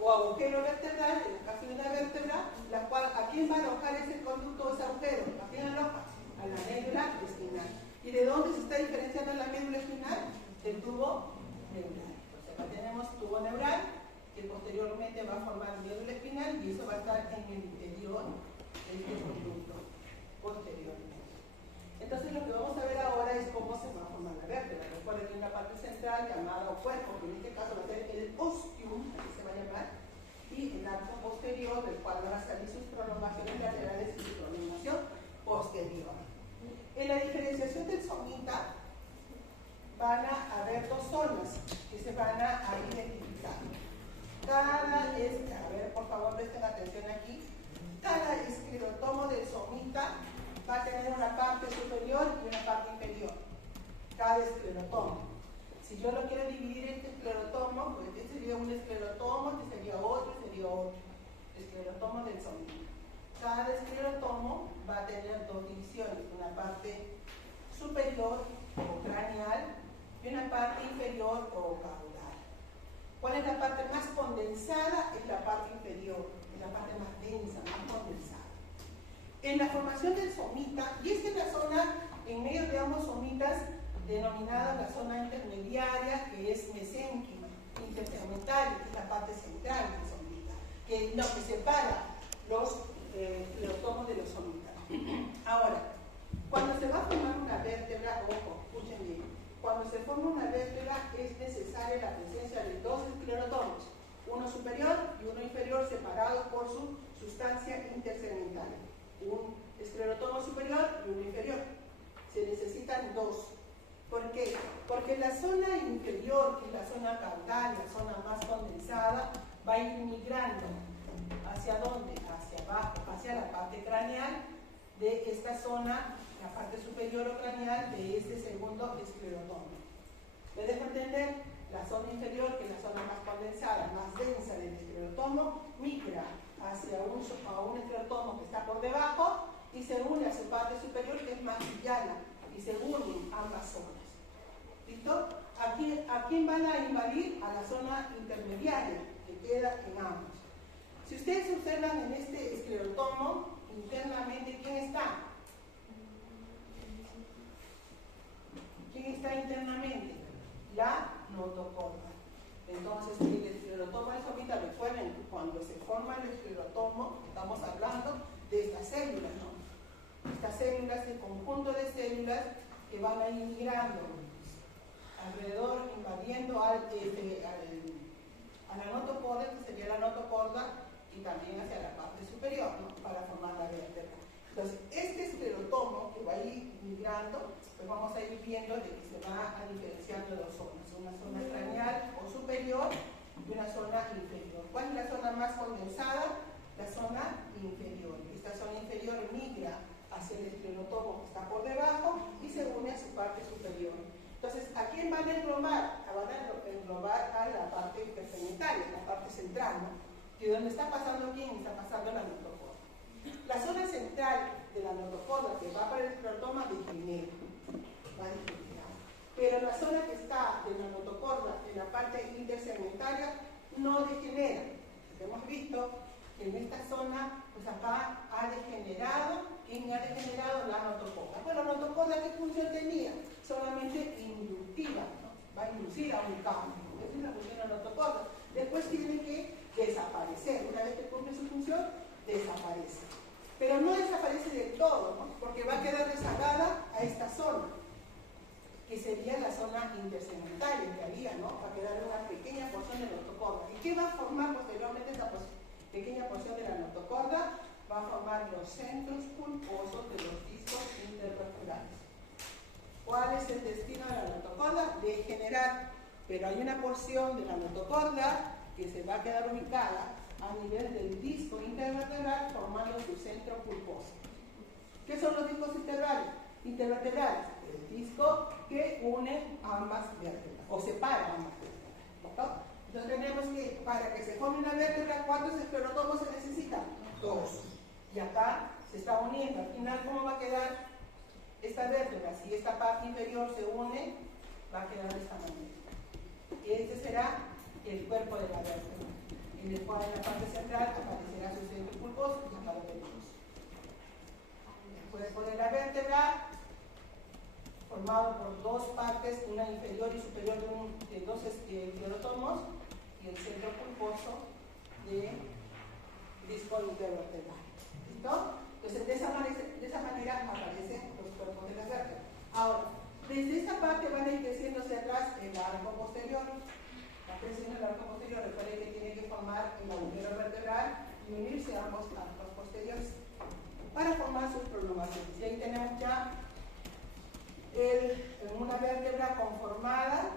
O agujero vertebral, en el caso de una vértebra, la cual, ¿a quién va a alojar ese conducto o ese agujero? ¿A quién aloja? A la médula espinal. ¿Y de dónde se está diferenciando la médula espinal? Del tubo neural. Entonces acá tenemos tubo neural, que posteriormente va a formar médula espinal y eso va a estar en el interior de este conducto posteriormente. cada esclerotomo. Si yo lo quiero dividir este esclerotomo, pues este sería un esclerotomo, este sería otro esclerotomo del somita. Cada esclerotomo va a tener dos divisiones, una parte superior o craneal y una parte inferior o caudal. ¿Cuál es la parte más condensada? Es la parte inferior, es la parte más densa, más condensada. En la formación del somita, y esta es la zona en medio de ambos somitas, denominada la zona intermediaria, que es mesénquima, intersegmental, que es la parte central del somita, que separa los tomos de los somitas. Ahora, cuando se va a formar una vértebra, ojo, escuchen bien, cuando se forma una vértebra es necesaria la presencia de dos esclerotomos, uno superior y uno inferior, separados por su sustancia intersegmental. Un esclerotomo superior y uno inferior. Se necesitan dos. ¿Por qué? Porque la zona inferior, que es la zona caudal, la zona más condensada, va a ir migrando. ¿Hacia dónde? Hacia abajo, hacia la parte craneal de esta zona, la parte superior o craneal de este segundo esclerotomo. ¿Me dejo entender? La zona inferior, que es la zona más condensada, más densa del esclerotomo, migra hacia un esclerotomo que está por debajo y se une a su parte superior, que es más llana, y se unen ambas zonas. ¿Listo? ¿A quién van a invadir? A la zona intermediaria que queda en ambos. Si ustedes observan en este esclerotomo, internamente, ¿quién está? ¿Quién está internamente? La notocorda. Entonces, el esclerotomo del somita, recuerden, cuando se forma el esclerotomo, estamos hablando de estas células, ¿no? Estas células, el conjunto de células que van a ir migrando alrededor, invadiendo a la notocorda, que sería la notocorda, y también hacia la parte superior, ¿no? Para formar la vértebra. Entonces, este esclerotomo que va a ir migrando, pues vamos a ir viendo de que se va a diferenciar de dos zonas, una zona craneal o superior y una zona inferior. ¿Cuál es la zona más condensada? La zona inferior. Esta zona inferior migra hacia el esclerotomo que está por debajo y se une a su parte superior. Entonces, ¿a quién van a englobar? Van a englobar a la parte intersegmental, la parte central, ¿no? ¿Y dónde está pasando quién? Está pasando la notocorda. La zona central de la notocorda que va para el esclerotoma degenera, va degenerando. Pero la zona que está de la notocorda en la parte intersegmentaria no degenera. Hemos visto que en esta zona, pues acá ha degenerado. ¿Quién ha degenerado? La notocorda. Bueno, la notocorda, ¿qué función tenía? Solamente inductiva, ¿no? Va a inducir a un cambio. Esa es la función de la notocorda. Después tiene que desaparecer. Una vez que cumple su función, desaparece. Pero no desaparece del todo, ¿no? Porque va a quedar rezagada a esta zona, que sería la zona intersegmentaria que había, ¿no? Va a quedar una pequeña porción de la notocorda. ¿Y qué va a formar posteriormente esa pequeña porción de la notocorda? Va a formar los centros pulposos de los discos intervertebrales. ¿Cuál es el destino de la notocorda? Degenerar. Pero hay una porción de la notocorda que se va a quedar ubicada a nivel del disco intervertebral formando su centro pulposo. ¿Qué son los discos intervertebrales? El disco que une ambas vértebras o separa ambas vértebras. Entonces tenemos que, para que se forme una vértebra, ¿cuántos esclerotomos se necesitan? Dos. Y acá se está uniendo. Al final, ¿cómo va a quedar esta vértebra? Si esta parte inferior se une, va a quedar de esta manera. Y este será el cuerpo de la vértebra, en el cual en la parte central aparecerá su centro pulposo y acá lo tenemos. El cuerpo de la vértebra, formado por dos partes, una inferior y superior de dos esclerotomos, y el centro pulposo de disco intervertebral. ¿Listo? Entonces, de esa manera aparecen los cuerpos de las vértebras. Ahora, desde esta parte van a ir creciendo hacia atrás el arco posterior. Va creciendo el arco posterior, recuerden que tiene que formar el agujero vertebral y unirse a ambos arcos posteriores para formar sus prolongaciones. Y ahí tenemos ya una vértebra conformada,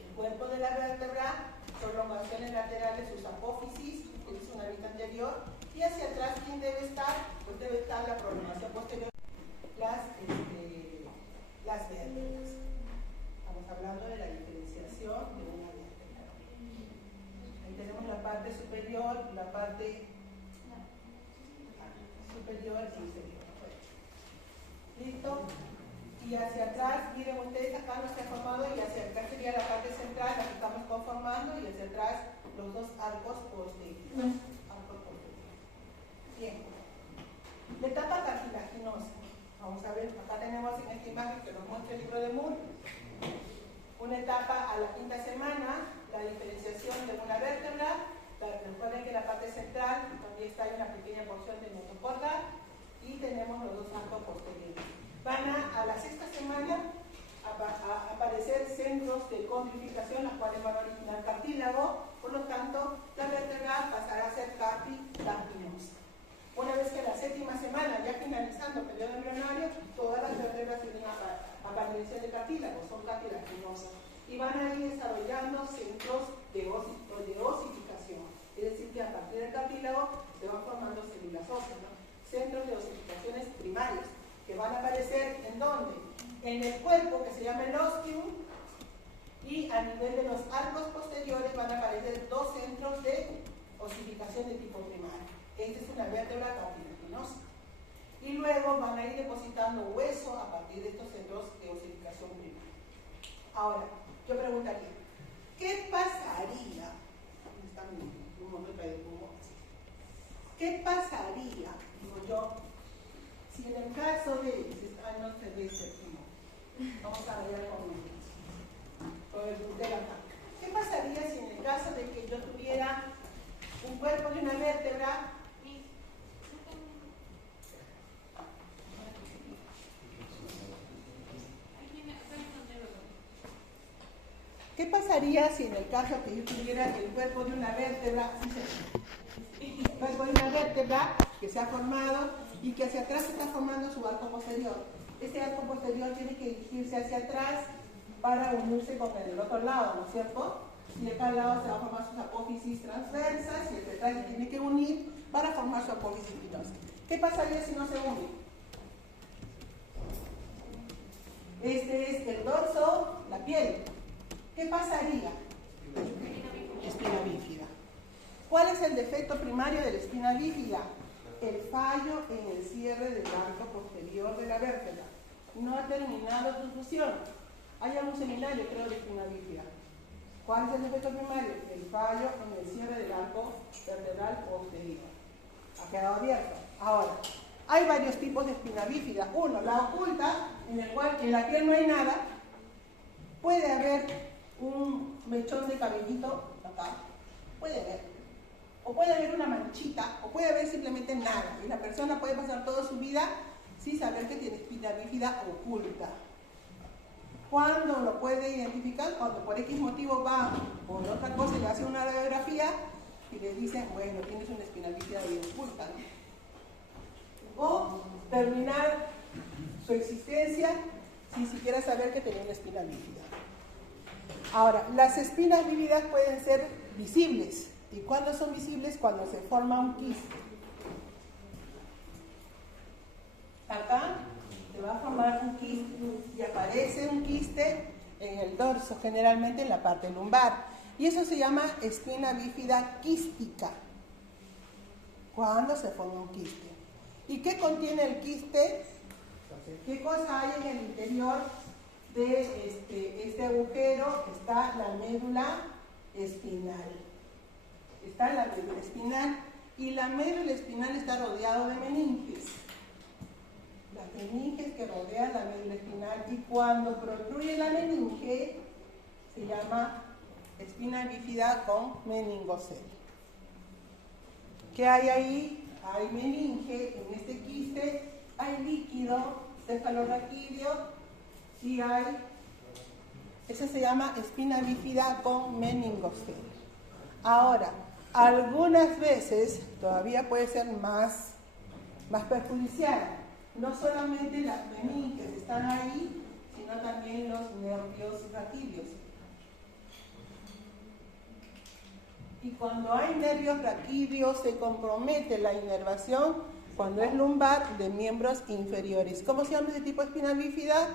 el cuerpo de la vértebra, prolongaciones laterales, sus apófisis, que es una vista anterior, y hacia atrás, ¿quién debe estar? Pues debe estar la prolongación posterior, las vértebras. inferior. ¿Listo? Y hacia atrás, miren ustedes, acá no se ha formado y hacia acá sería la parte central, la que estamos conformando, y hacia atrás los dos arcos posteriores. Bien. La etapa cartilaginosa. Vamos a ver, acá tenemos en esta imagen que nos muestra el libro de Moore. Una etapa a la quinta semana, la diferenciación de una vértebra. Recuerden que en la parte central también está una pequeña porción de notocorda y tenemos los dos arcos posteriores. Van a la sexta semana a aparecer centros de condrificación, las cuales van a originar cartílago, por lo tanto la vértebra pasará a ser cartilaginosa. Una vez que la séptima semana, ya finalizando el periodo embrionario, todas las vértebras tienen apariencia de cartílago, son cartilaginosas. Y van a ir desarrollando centros de osificación. Es decir, que a partir del cartílago se van formando células óseas, ¿no? Centros de osificaciones primarias, que van a aparecer ¿en dónde? En el cuerpo, que se llama el ostium, y a nivel de los arcos posteriores van a aparecer dos centros de osificación de tipo primario. Esta es una vértebra cartilaginosa. Y luego van a ir depositando hueso a partir de estos centros de osificación primaria. Ahora, yo preguntaría, ¿qué pasaría? ¿Dónde está un momento de humo? ¿Qué pasaría, digo yo, si en el caso de... no se ve este primo. Vamos a ver con el butel acá. ¿Qué pasaría si en el caso de que yo tuviera un cuerpo de una vértebra? ¿Qué pasaría si en el caso que yo tuviera el cuerpo de una vértebra, el cuerpo de una vértebra que se ha formado y que hacia atrás se está formando su arco posterior? Este arco posterior tiene que dirigirse hacia atrás para unirse con el otro lado, ¿no es cierto? Y de cada lado se va a formar sus apófisis transversas y el detrás se tiene que unir para formar su apófisis espinosa. ¿Qué pasaría si no se une? Este es el dorso, la piel. ¿Qué pasaría? Espina bífida. ¿Cuál es el defecto primario de la espina bífida? El fallo en el cierre del arco posterior de la vértebra. No ha terminado su fusión. Hay un seminario, creo, de espina bífida. ¿Cuál es el defecto primario? El fallo en el cierre del arco vertebral posterior. Ha quedado abierto. Ahora, hay varios tipos de espina bífida. Uno, la oculta, en el cual en la piel no hay nada. Puede haber un mechón de cabellito acá. Puede haber. O puede haber una manchita, o puede haber simplemente nada. Y la persona puede pasar toda su vida sin saber que tiene espina bífida oculta. ¿Cuándo lo puede identificar? Cuando por X motivo va por otra cosa y le hace una radiografía y le dicen, bueno, tienes una espina bífida bien oculta, ¿no? O terminar su existencia sin siquiera saber que tenía una espina bífida. Ahora, las espinas bífidas pueden ser visibles. ¿Y cuándo son visibles? Cuando se forma un quiste. Acá se va a formar un quiste y aparece un quiste en el dorso, generalmente en la parte lumbar. Y eso se llama espina bífida quística. Cuando se forma un quiste. ¿Y qué contiene el quiste? Entonces, ¿qué cosa hay en el interior de este agujero? Está la médula espinal. Está la médula espinal y la médula espinal está rodeado de meninges. Las meninges que rodean la médula espinal, y cuando protruye la meninge se llama espina bífida con meningocele. ¿Qué hay ahí? Hay meninge, en este quiste hay líquido cefalorraquídeo y hay, esa se llama espina bífida con meningocele. Ahora, algunas veces todavía puede ser más perjudicial. No solamente las meninges están ahí, sino también los nervios raquídeos. Y cuando hay nervios raquídeos se compromete la inervación cuando es lumbar de miembros inferiores. ¿Cómo se llama ese tipo de espina bífida?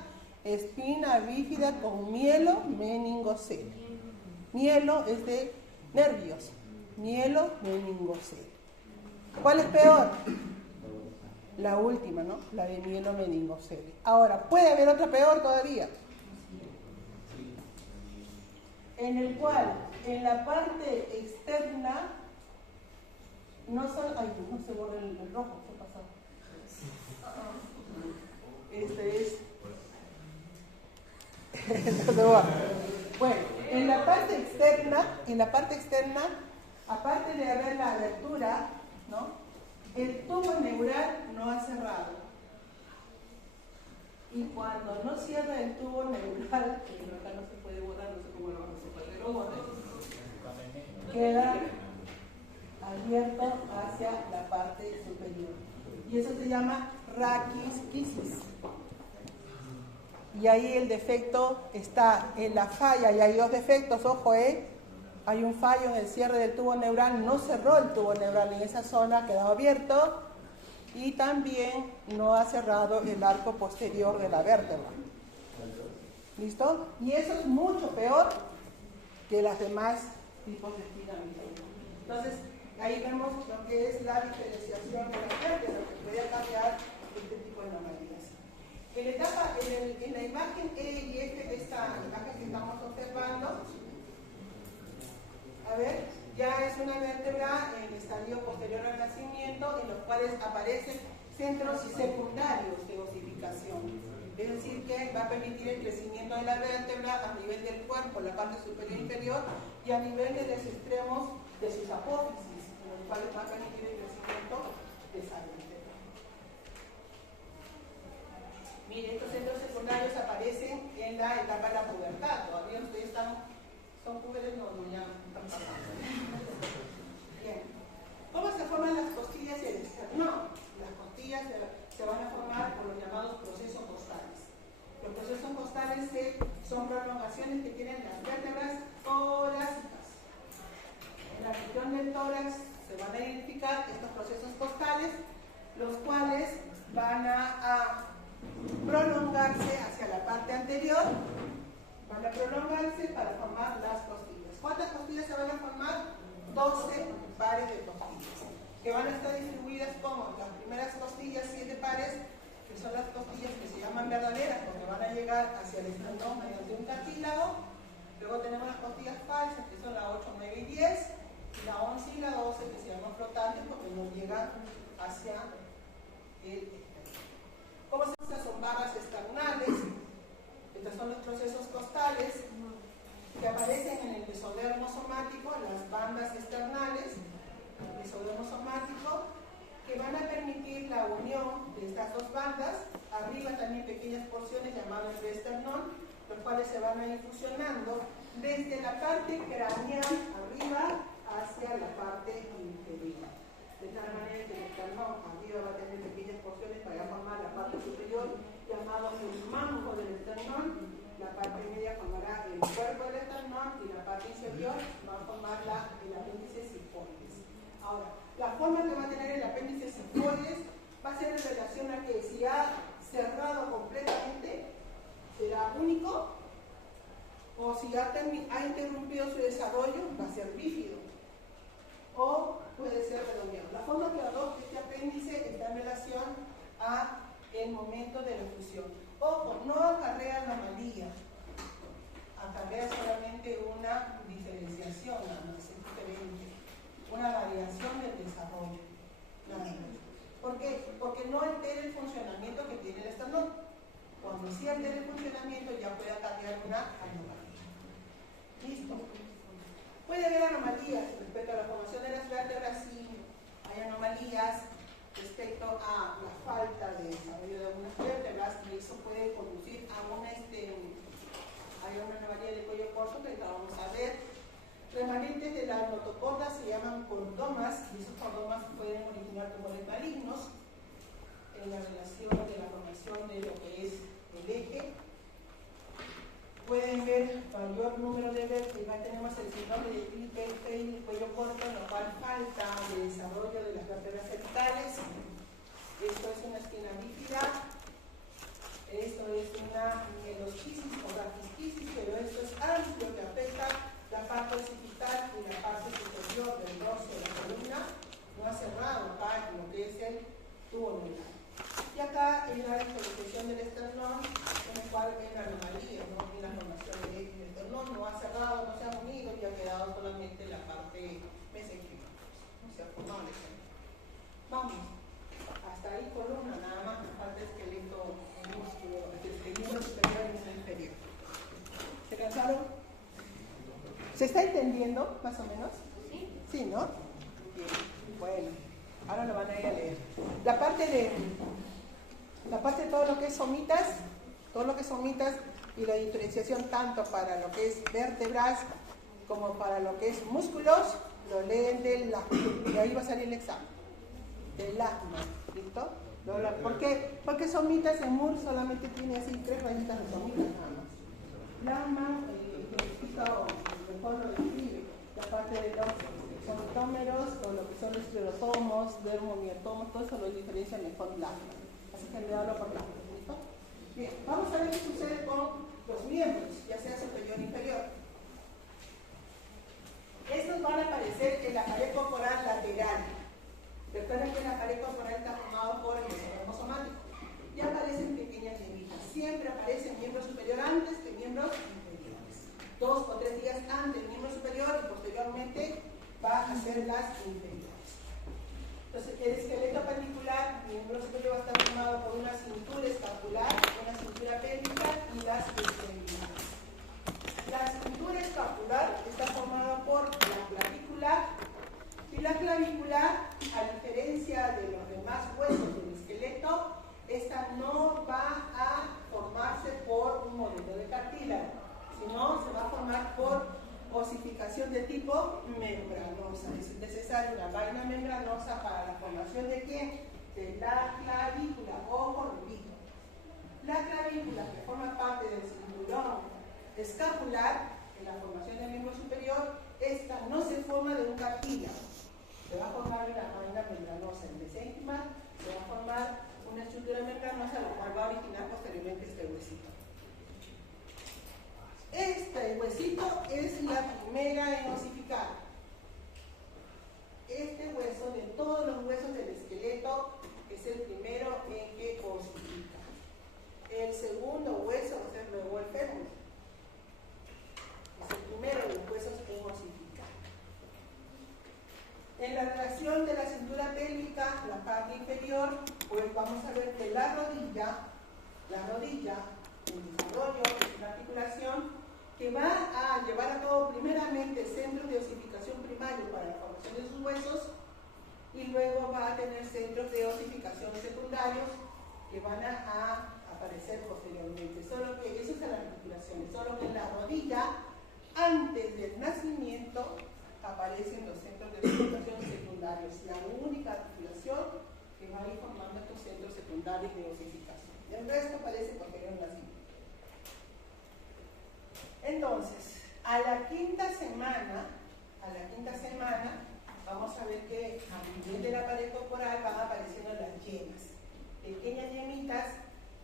Espina bífida con mielo meningocele. Mielo es de nervios. Mielo meningocele. ¿Cuál es peor? La última, ¿no? La de mielomeningocele. Ahora, puede haber otra peor todavía, en el cual en la parte externa no son... Ay, no se borra el rojo, ¿qué pasó? Este es... Bueno, en la parte externa, aparte de haber la abertura, ¿no? El tubo neural no ha cerrado. Y cuando no cierra el tubo neural, que acá no se puede borrar, no sé cómo lo vamos a hacer para que lo borre, queda abierto hacia la parte superior. Y eso se llama raquisquisis. Y ahí el defecto está en la falla, y hay dos defectos, ojo, hay un fallo en el cierre del tubo neural, no cerró el tubo neural en esa zona, ha quedado abierto, y también no ha cerrado el arco posterior de la vértebra. ¿Listo? Y eso es mucho peor que las demás tipos de estiramiento. Entonces, ahí vemos lo que es la diferenciación de la vértebra, que puede cambiar este tipo de anomalías. En la imagen E y F de esta imagen que estamos observando, a ver, ya es una vértebra en estadio posterior al nacimiento, en los cuales aparecen centros secundarios de osificación. Es decir, que va a permitir el crecimiento de la vértebra a nivel del cuerpo, la parte superior e inferior, y a nivel de los extremos de sus apófisis, en los cuales va a permitir el crecimiento de esa vértebra. Mire, estos centros secundarios aparecen en la etapa de la pubertad. Todavía ustedes son jóvenes, no, ya están pasando. Bien. ¿Cómo se forman las costillas y el esternón? Las costillas se van a formar por los llamados procesos costales. Los procesos costales son prolongaciones que tienen las vértebras torácicas. En la región del tórax se van a identificar estos procesos costales, los cuales van a prolongarse hacia la parte anterior, van a prolongarse para formar las costillas. ¿Cuántas costillas se van a formar? 12 pares de costillas, que van a estar distribuidas como las primeras costillas, 7 pares, que son las costillas que se llaman verdaderas, porque van a llegar hacia el esternón mediante un cartílago. Luego tenemos las costillas falsas, que son la 8, 9 y 10, y la 11 y la 12, que se llaman flotantes, porque no llegan hacia el... ¿Cómo se usan? Son barras esternales. Estos son los procesos costales que aparecen en el mesodermo somático, las bandas esternales, el mesodermo somático, que van a permitir la unión de estas dos bandas. Arriba también pequeñas porciones llamadas de esternón, los cuales se van a ir fusionando desde la parte craneal arriba hacia la parte inferior. De tal manera que el esternón arriba va a tener pequeñas porciones para formar la parte superior, llamado el mango del esternón. La parte media formará el cuerpo del esternón y la parte inferior va a formar el apéndice cifoides. Ahora, la forma que va a tener el apéndice cifoides va a ser en relación a que si ha cerrado completamente, será único, o si ha interrumpido su desarrollo, va a ser bífido, o puede ser redondeado. La forma que adopta este apéndice está en relación a el momento de la fusión. Ojo, no acarrea anomalía, acarrea solamente una diferenciación, es diferente, una variación del desarrollo. ¿Por qué? Porque no altera el funcionamiento que tiene el esternón. Cuando sí altera el funcionamiento, ya puede acarrear una anomalía. ¿Listo? Puede haber anomalías respecto a la formación de las vértebras, sí, hay anomalías respecto a la falta de desarrollo de algunas vértebras, y eso puede conducir a una anomalía de cuello corto que ahorita vamos a ver. Remanentes de la notocorda se llaman cordomas, y esos cordomas pueden originar tumores malignos en la relación de la formación de lo que es el eje. Pueden ver mayor número de vértebras. Tenemos el síndrome de Klippel-Feil, cuello corto, en lo cual falta de desarrollo de las vértebras cervicales. Esto es una espina bífida. Esto es una mielosquisis o raquisquisis, pero esto es amplio, que afecta la parte occipital y la parte superior del dorso de la columna. No ha cerrado acá lo que es el tubo neural. está en la visualización del esternón, en el cual ven anomalías, ¿no? En la formación del esternón no ha cerrado, no se ha unido y ha quedado solamente la parte mesenquima. No se ha formado el esternón. Vamos, hasta ahí columna, nada más, me falta esqueleto, el músculo, el miembro superior y el miembro inferior. ¿Se cansaron? ¿Se está entendiendo, más o menos? Sí. Sí, ¿no? Bien, bueno, ahora lo van a ir a leer. La parte de todo lo que es somitas, y la diferenciación tanto para lo que es vértebras como para lo que es músculos, lo leen del LACMA, y ahí va a salir el examen, del LACMA, ¿listo? ¿Por qué? Porque somitas en MUR solamente tiene así 3 rayitas de somitas nada más. LACMA identifica o mejor lo describe la parte de los somitómeros o lo que son esclerotomos, dermomiatomos, todo eso lo diferencia mejor LACMA. Así que le hablo por LACMA, ¿listo? Bien, vamos a ver qué sucede con los miembros, ya sea superior o inferior. Estos van a aparecer en la pared corporal lateral. Recuerden que la pared corporal está formada por el mesodermo somático. Y aparecen pequeñas yemitas. Siempre aparece el miembro superior antes que miembros inferiores. 2 o 3 días antes el miembro superior y posteriormente va a ser las inferiores. Entonces, el esqueleto appendicular, el miembro superior va a estar formado por una cintura escapular, una cintura pélvica y las extremidades. La cintura escapular está formada por la clavícula y la clavícula, a diferencia de los demás huesos del esqueleto, esta no va a formarse por un modelo de cartílago, sino se va a formar por osificación de tipo membranosa. Es necesaria una vaina membranosa para la formación de ¿qué? De la clavícula. Ojo, repito. La clavícula, que forma parte del cinturón escapular, en la formación del miembro superior, esta no se forma de un cartílago. Se va a formar una vaina membranosa en mesénquima, se va a formar una estructura membranosa, lo cual va a originar posteriormente este huesito. Este huesito es la primera en osificar. Este hueso, de todos los huesos del esqueleto, es el primero en que osifica. El segundo hueso va a ser luego el fémur. Es el primero de los huesos en osificar. En la relación de la cintura pélvica, la parte inferior, pues vamos a ver que la rodilla, el desarrollo es una articulación que va a llevar a cabo primeramente centros de osificación primario para la formación de sus huesos y luego va a tener centros de osificación secundarios que van a aparecer posteriormente. Solo que eso es en las articulaciones, solo que en la rodilla, antes del nacimiento, aparecen los centros de osificación secundarios, la única articulación que va a ir formando estos centros secundarios de osificación. El resto aparece posterior al nacimiento. Entonces, a la quinta semana, vamos a ver que a nivel de la pared corporal van apareciendo las yemas, pequeñas yemitas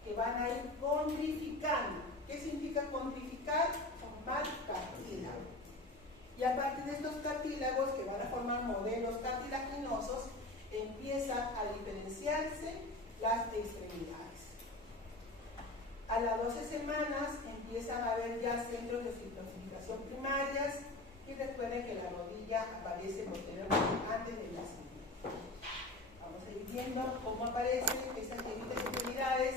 que van a ir condrificando. ¿Qué significa condrificar? Formar cartílago. Y a partir de estos cartílagos que van a formar modelos cartilaginosos, empiezan a diferenciarse las extremidades. A las 12 semanas empiezan a haber ya centros de osificación primarias y recuerden que la rodilla aparece posteriormente antes del nacimiento. Vamos a ir viendo cómo aparecen estas yemitas y extremidades.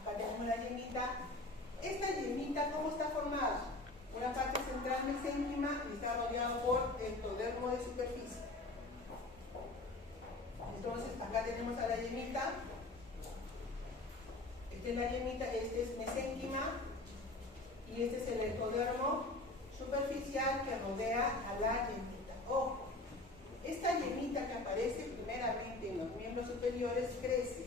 Acá tenemos la yemita. Esta yemita, ¿cómo está formada? Una parte central mesénquima y está rodeado por ectodermo de superficie. Entonces, acá tenemos a la yemita. Esta es la yemita, este es mesénquima y este es el ectodermo superficial que rodea a la yemita. Ojo, esta yemita que aparece primeramente en los miembros superiores crece,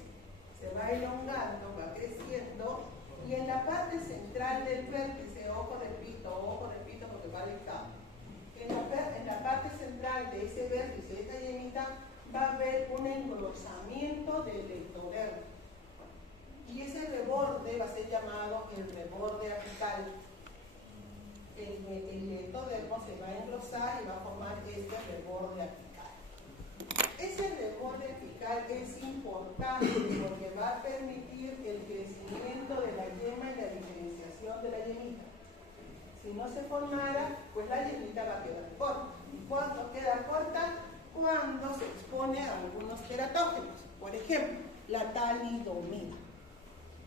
se va elongando, va creciendo y en la parte central del vértice, ojo repito porque va dictado. En la parte central de ese vértice, de esta yemita, va a haber un engrosamiento del ectodermo. Y ese reborde va a ser llamado el reborde apical. El ectodermo se va a engrosar y va a formar este reborde apical. Ese reborde apical es importante porque va a permitir Si no se formara, pues la llenita va a quedar corta. ¿Y cuándo queda corta? Cuando se expone a algunos teratógenos. Por ejemplo, la talidomida.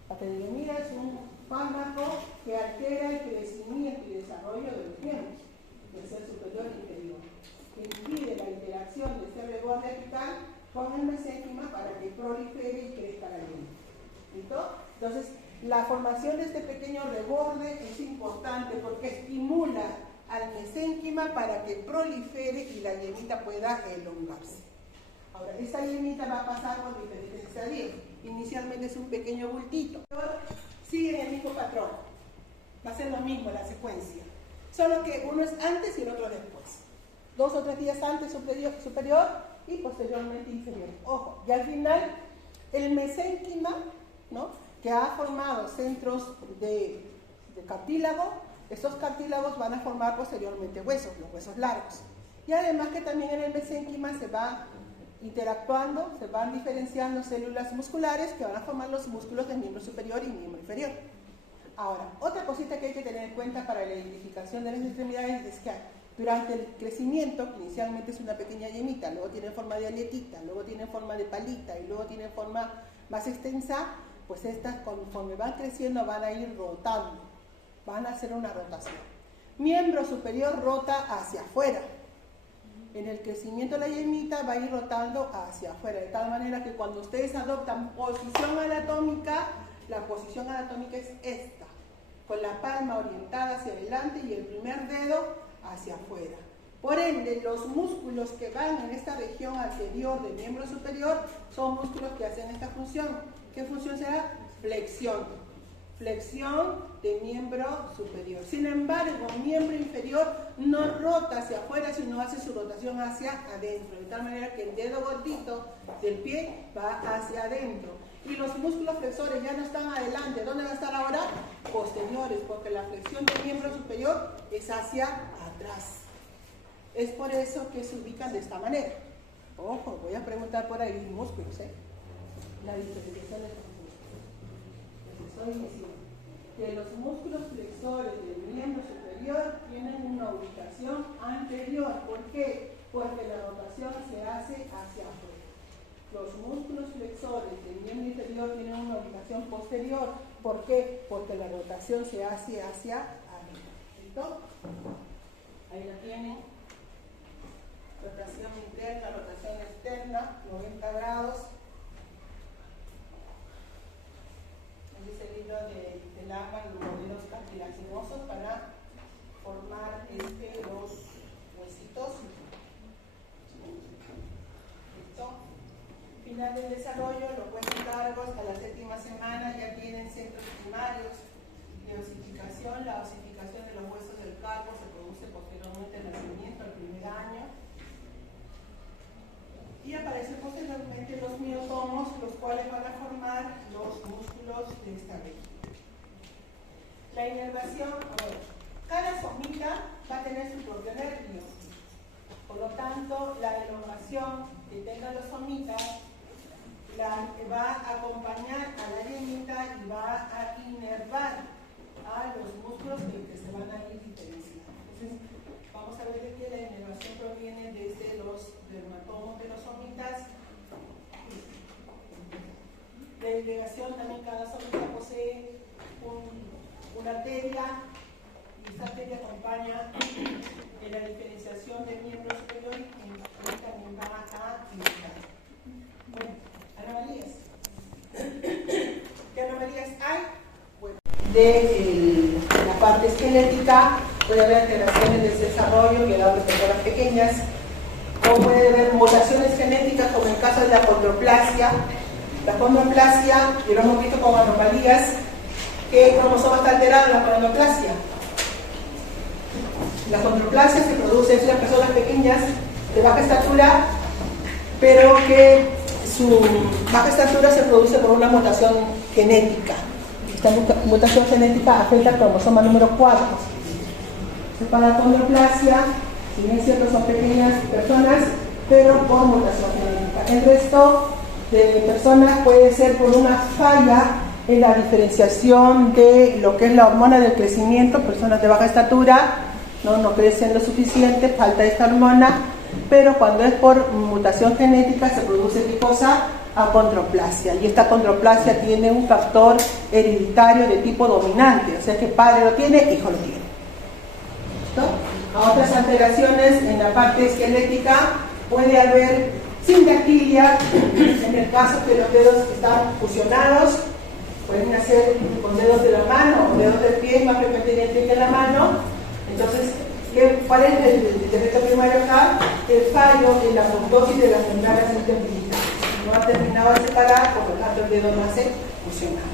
La talidomida es un fármaco que altera el crecimiento y desarrollo de los miembros del ser superior e inferior, que impide la interacción de este reborde apical con el mesénquima para que prolifere y crezca la llenita. ¿Listo? Entonces, la formación de este pequeño reborde es importante porque estimula al mesénquima para que prolifere y la llenita pueda elongarse. Ahora, esta llenita va a pasar por diferentes estadios. Inicialmente es un pequeño bultito. Sigue el mismo patrón. Va a ser lo mismo la secuencia. Solo que uno es antes y el otro después. 2 o 3 días antes superior y posteriormente inferior. Ojo, y al final el mesénquima, ¿no?, que ha formado centros de cartílago, estos cartílagos van a formar posteriormente huesos, los huesos largos. Y además que también en el mesénquima se va interactuando, se van diferenciando células musculares que van a formar los músculos del miembro superior y miembro inferior. Ahora, otra cosita que hay que tener en cuenta para la identificación de las extremidades es que durante el crecimiento, que inicialmente es una pequeña yemita, luego tiene forma de aletita, luego tiene forma de palita y luego tiene forma más extensa, pues estas conforme van creciendo van a ir rotando, van a hacer una rotación. Miembro superior rota hacia afuera. En el crecimiento de la yemita va a ir rotando hacia afuera, de tal manera que cuando ustedes adoptan posición anatómica, la posición anatómica es esta, con la palma orientada hacia adelante y el primer dedo hacia afuera. Por ende, los músculos que van en esta región anterior del miembro superior son músculos que hacen esta función. ¿Qué función será? Flexión. Flexión de miembro superior. Sin embargo, miembro inferior no rota hacia afuera, sino hace su rotación hacia adentro, de tal manera que el dedo gordito del pie va hacia adentro. Y los músculos flexores ya no están adelante. ¿Dónde va a estar ahora? Posteriores, porque la flexión del miembro superior es hacia atrás. Es por eso que se ubican de esta manera. Ojo, voy a preguntar por ahí músculos, la diferenciación de estos músculos. Que los músculos flexores del miembro superior tienen una ubicación anterior. ¿Por qué? Porque la rotación se hace hacia afuera. Los músculos flexores del miembro inferior tienen una ubicación posterior. ¿Por qué? Porque la rotación se hace hacia arriba. ¿Listo? Ahí la tienen. Rotación interna, rotación externa, 90 grados. Es el libro de Langham, los modelos cartilaginosos para formar los huesitos. ¿Listo? Final del desarrollo, los huesos largos a la 7ª semana ya tienen centros primarios de osificación. La osificación de los huesos del carpo se produce posteriormente al nacimiento, al primer año. Y aparecen posteriormente los miotomos, los cuales van a formar los músculos de esta región. La inervación, cada somita va a tener su propio nervio. Por lo tanto, la elongación que tengan los somitas va a acompañar a la llenita y va a inervar a los músculos que se van a ir diferenciando. Entonces, vamos a ver que la inervación proviene desde los dermatomos de los somitas. La irrigación también, cada somita posee una arteria y esta arteria acompaña en la diferenciación del miembro superior y también va a irrigar. Bueno, anomalías. ¿Qué anomalías hay? Bueno, de la parte esquelética puede haber alteraciones del desarrollo que da de personas pequeñas, o puede haber mutaciones genéticas como en el caso de la condroplasia. La condroplasia, y lo hemos visto con anomalías, ¿qué cromosoma está alterado en la condroplasia? La condroplasia se produce en las personas pequeñas de baja estatura, pero que su baja estatura se produce por una mutación genética. Esta mutación genética afecta al cromosoma número 4. Para la condroplasia, si bien es cierto, son pequeñas personas, pero por mutación genética. El resto de personas puede ser por una falla en la diferenciación de lo que es la hormona del crecimiento. Personas de baja estatura no crecen lo suficiente, falta esta hormona, pero cuando es por mutación genética se produce ¿qué cosa? Acondroplasia, y esta acondroplasia tiene un factor hereditario de tipo dominante, o sea que padre lo tiene, hijo lo tiene. ¿Listo? A otras alteraciones en la parte esquelética puede haber sindactilia, en el caso que los dedos están fusionados, pueden hacer con dedos de la mano o dedos del pie, más frecuentemente que la mano. Entonces, ¿cuál es el defecto primario acá? El fallo en la apoptosis de las membranas interdigitales. No ha terminado de separar, por lo tanto el dedo no hace fusionado.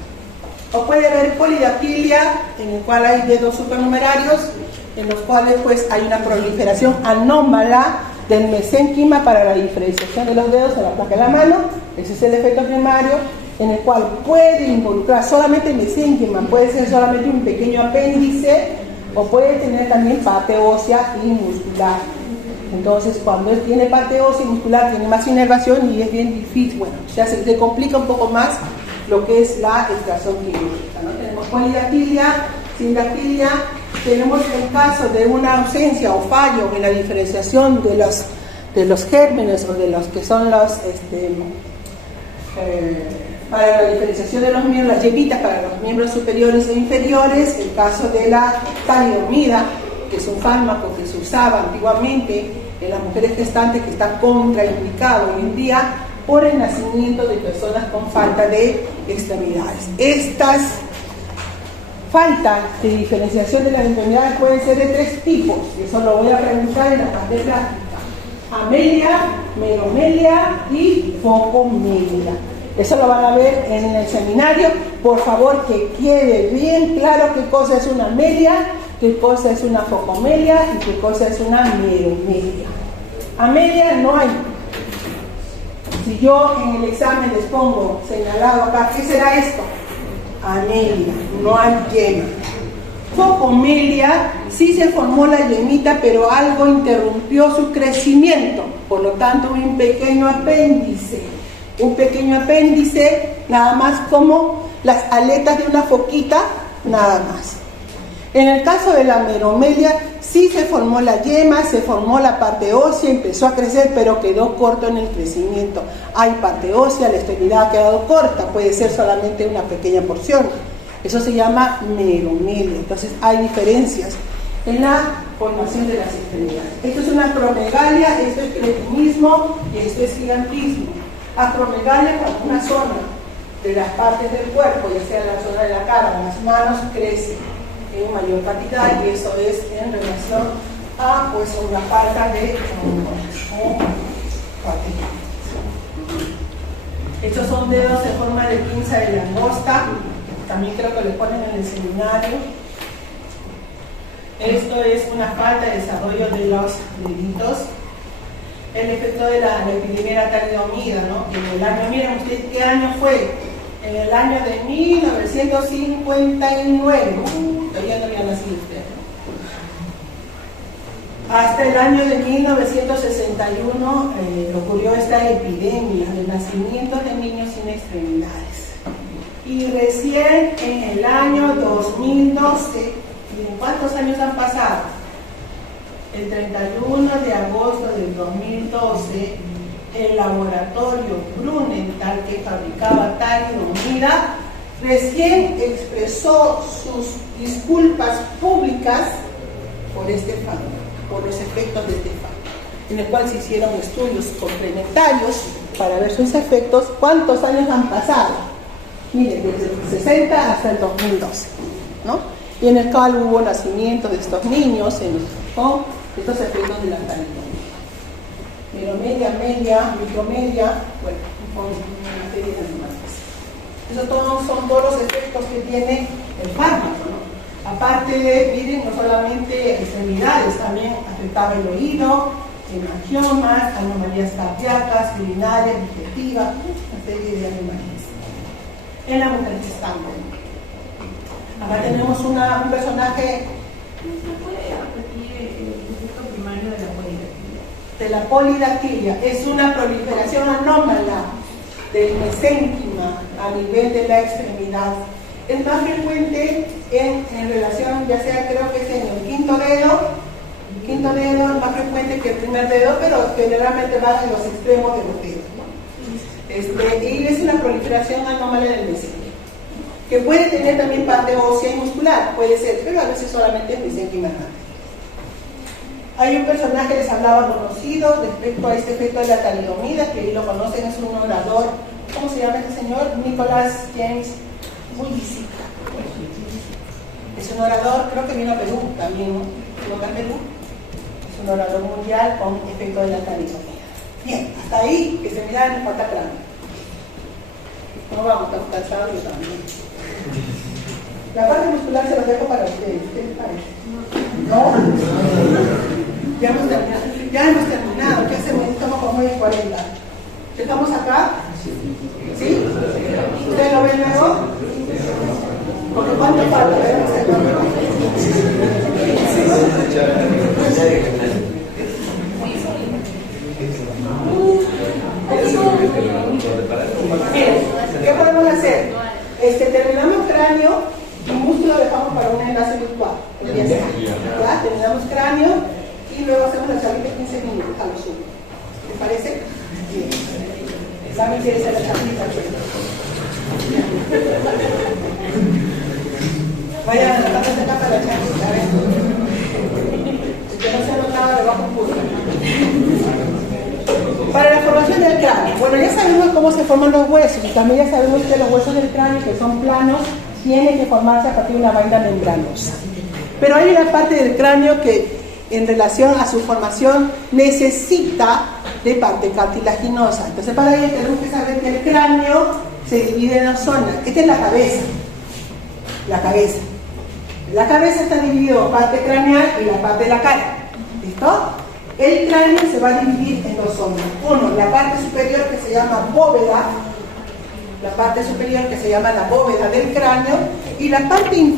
O puede haber polidactilia, en el cual hay dedos supernumerarios, en los cuales pues hay una proliferación anómala del mesénquima para la diferenciación de los dedos en la placa de la mano. Ese es el efecto primario, en el cual puede involucrar solamente el mesénquima, puede ser solamente un pequeño apéndice, o puede tener también parte ósea y muscular. Entonces, cuando él tiene parte ósea y muscular, tiene más inervación y es bien difícil, bueno, ya se complica un poco más lo que es la extracción quirúrgica, ¿no? Tenemos polidactilia, sindactilia, tenemos el caso de una ausencia o fallo en la diferenciación de los gérmenes o de los que son los, para la diferenciación de los miembros, las yeguitas para los miembros superiores e inferiores, el caso de la talidomida, que es un fármaco que se usaba antiguamente en las mujeres gestantes, que está contraindicado hoy en día por el nacimiento de personas con falta de extremidades. Estas faltas de diferenciación de las extremidades pueden ser de 3 tipos, y eso lo voy a preguntar en la parte práctica: amelia, meromelia y focomelia. Eso lo van a ver en el seminario. Por favor, que quede bien claro qué cosa es una amelia, qué cosa es una focomelia y qué cosa es una meromelia. Amelia no hay. Si yo en el examen les pongo señalado acá, ¿qué será esto? Amelia, no hay yema. Focomelia, sí se formó la yemita, pero algo interrumpió su crecimiento, por lo tanto un pequeño apéndice. Un pequeño apéndice, nada más como las aletas de una foquita, nada más. En el caso de la meromelia, sí se formó la yema, se formó la parte ósea, empezó a crecer, pero quedó corto en el crecimiento. Hay parte ósea, la extremidad ha quedado corta, puede ser solamente una pequeña porción. Eso se llama meromelia. Entonces hay diferencias en la formación de las extremidades. Esto es una acromegalia, esto es cretinismo y esto es gigantismo. Acromegalia, cuando una zona de las partes del cuerpo, ya sea la zona de la cara o las manos, crece en mayor cantidad, y eso es en relación a pues una falta de estos son dedos en forma de pinza de langosta, también creo que le ponen en el seminario. Esto es una falta de desarrollo de los deditos. El efecto de la epidemia talidomida, ¿no? En el año, miren ustedes qué año fue, en el año de 1959, todavía no había nacido usted, ¿no? Hasta el año de 1961 ocurrió esta epidemia de nacimientos de niños sin extremidades. Y recién en el año 2012, miren cuántos años han pasado. El 31 de agosto del 2012, el laboratorio Grunenthal, que fabricaba talidomida, recién expresó sus disculpas públicas por este fármaco, por los efectos de este fármaco, en el cual se hicieron estudios complementarios para ver sus efectos. ¿Cuántos años han pasado? Miren, desde el 60 hasta el 2012, ¿no? Y en el cual hubo nacimiento de estos niños con estos efectos de la talidomida. Meromelia, media, micromelia, bueno, con una serie de animales. Esos son todos los efectos que tiene el fármaco, ¿no? Aparte de, miren, no solamente extremidades, también afectaba el oído, hemangiomas, anomalías cardíacas, urinarias, digestivas, una serie de anomalías. En la mujer gestante. Acá tenemos un personaje. ¿Se puede repetir el efecto primario de la polidactilia? De la polidactilia, es una proliferación anómala del mesénquima íntima a nivel de la extremidad. Es más frecuente en relación, ya sea creo que es en el quinto dedo es más frecuente que el primer dedo, pero generalmente va en los extremos de los dedos, ¿no? Y es una proliferación anómala del mesenquio, que puede tener también parte ósea y muscular, puede ser, pero a veces solamente es mesenquio y marcante. Hay un personaje que les hablaba conocido respecto a este efecto de la talidomida, que lo conocen, es un orador. ¿Cómo se llama este señor? Nicholas James Willis. Es un orador, creo que vino a Perú también, ¿no? ¿No a Perú? Es un orador mundial con efecto de la talidomida. Bien, hasta ahí, que se mira, nos falta cráneo. No vamos, estamos cansados yo también. La parte muscular se la dejo para ustedes, ¿qué les parece? ¿No? Ya hemos terminado. ¿Qué hacemos? Estamos como 9:40. ¿Estamos acá? ¿Sí? ¿Ustedes lo ven luego? Porque ¿cuánto falta? ¿Qué podemos hacer? Terminamos cráneo y músculo dejamos para un enlace virtual. Ya, terminamos cráneo y luego hacemos la charlita 15 minutos a lo sumo. ¿Les parece? Bien. ¿Saben qué es la charlita? Vayan a la parte de acá para la charlita, ¿ven? El que no se ha notado debajo puro. Para la formación del cráneo. Bueno, ya sabemos cómo se forman los huesos y también ya sabemos que los huesos del cráneo, que son planos, tienen que formarse a partir de una vaina membranosa. Pero hay una parte del cráneo que en relación a su formación necesita de parte cartilaginosa. Entonces para ello tenemos que saber que el cráneo se divide en dos zonas. Esta es la cabeza. La cabeza está dividida en parte craneal y la parte de la cara. ¿Listo? El cráneo se va a dividir en dos zonas. Uno, la parte superior que se llama bóveda, la parte superior que se llama la bóveda del cráneo, y la parte inferior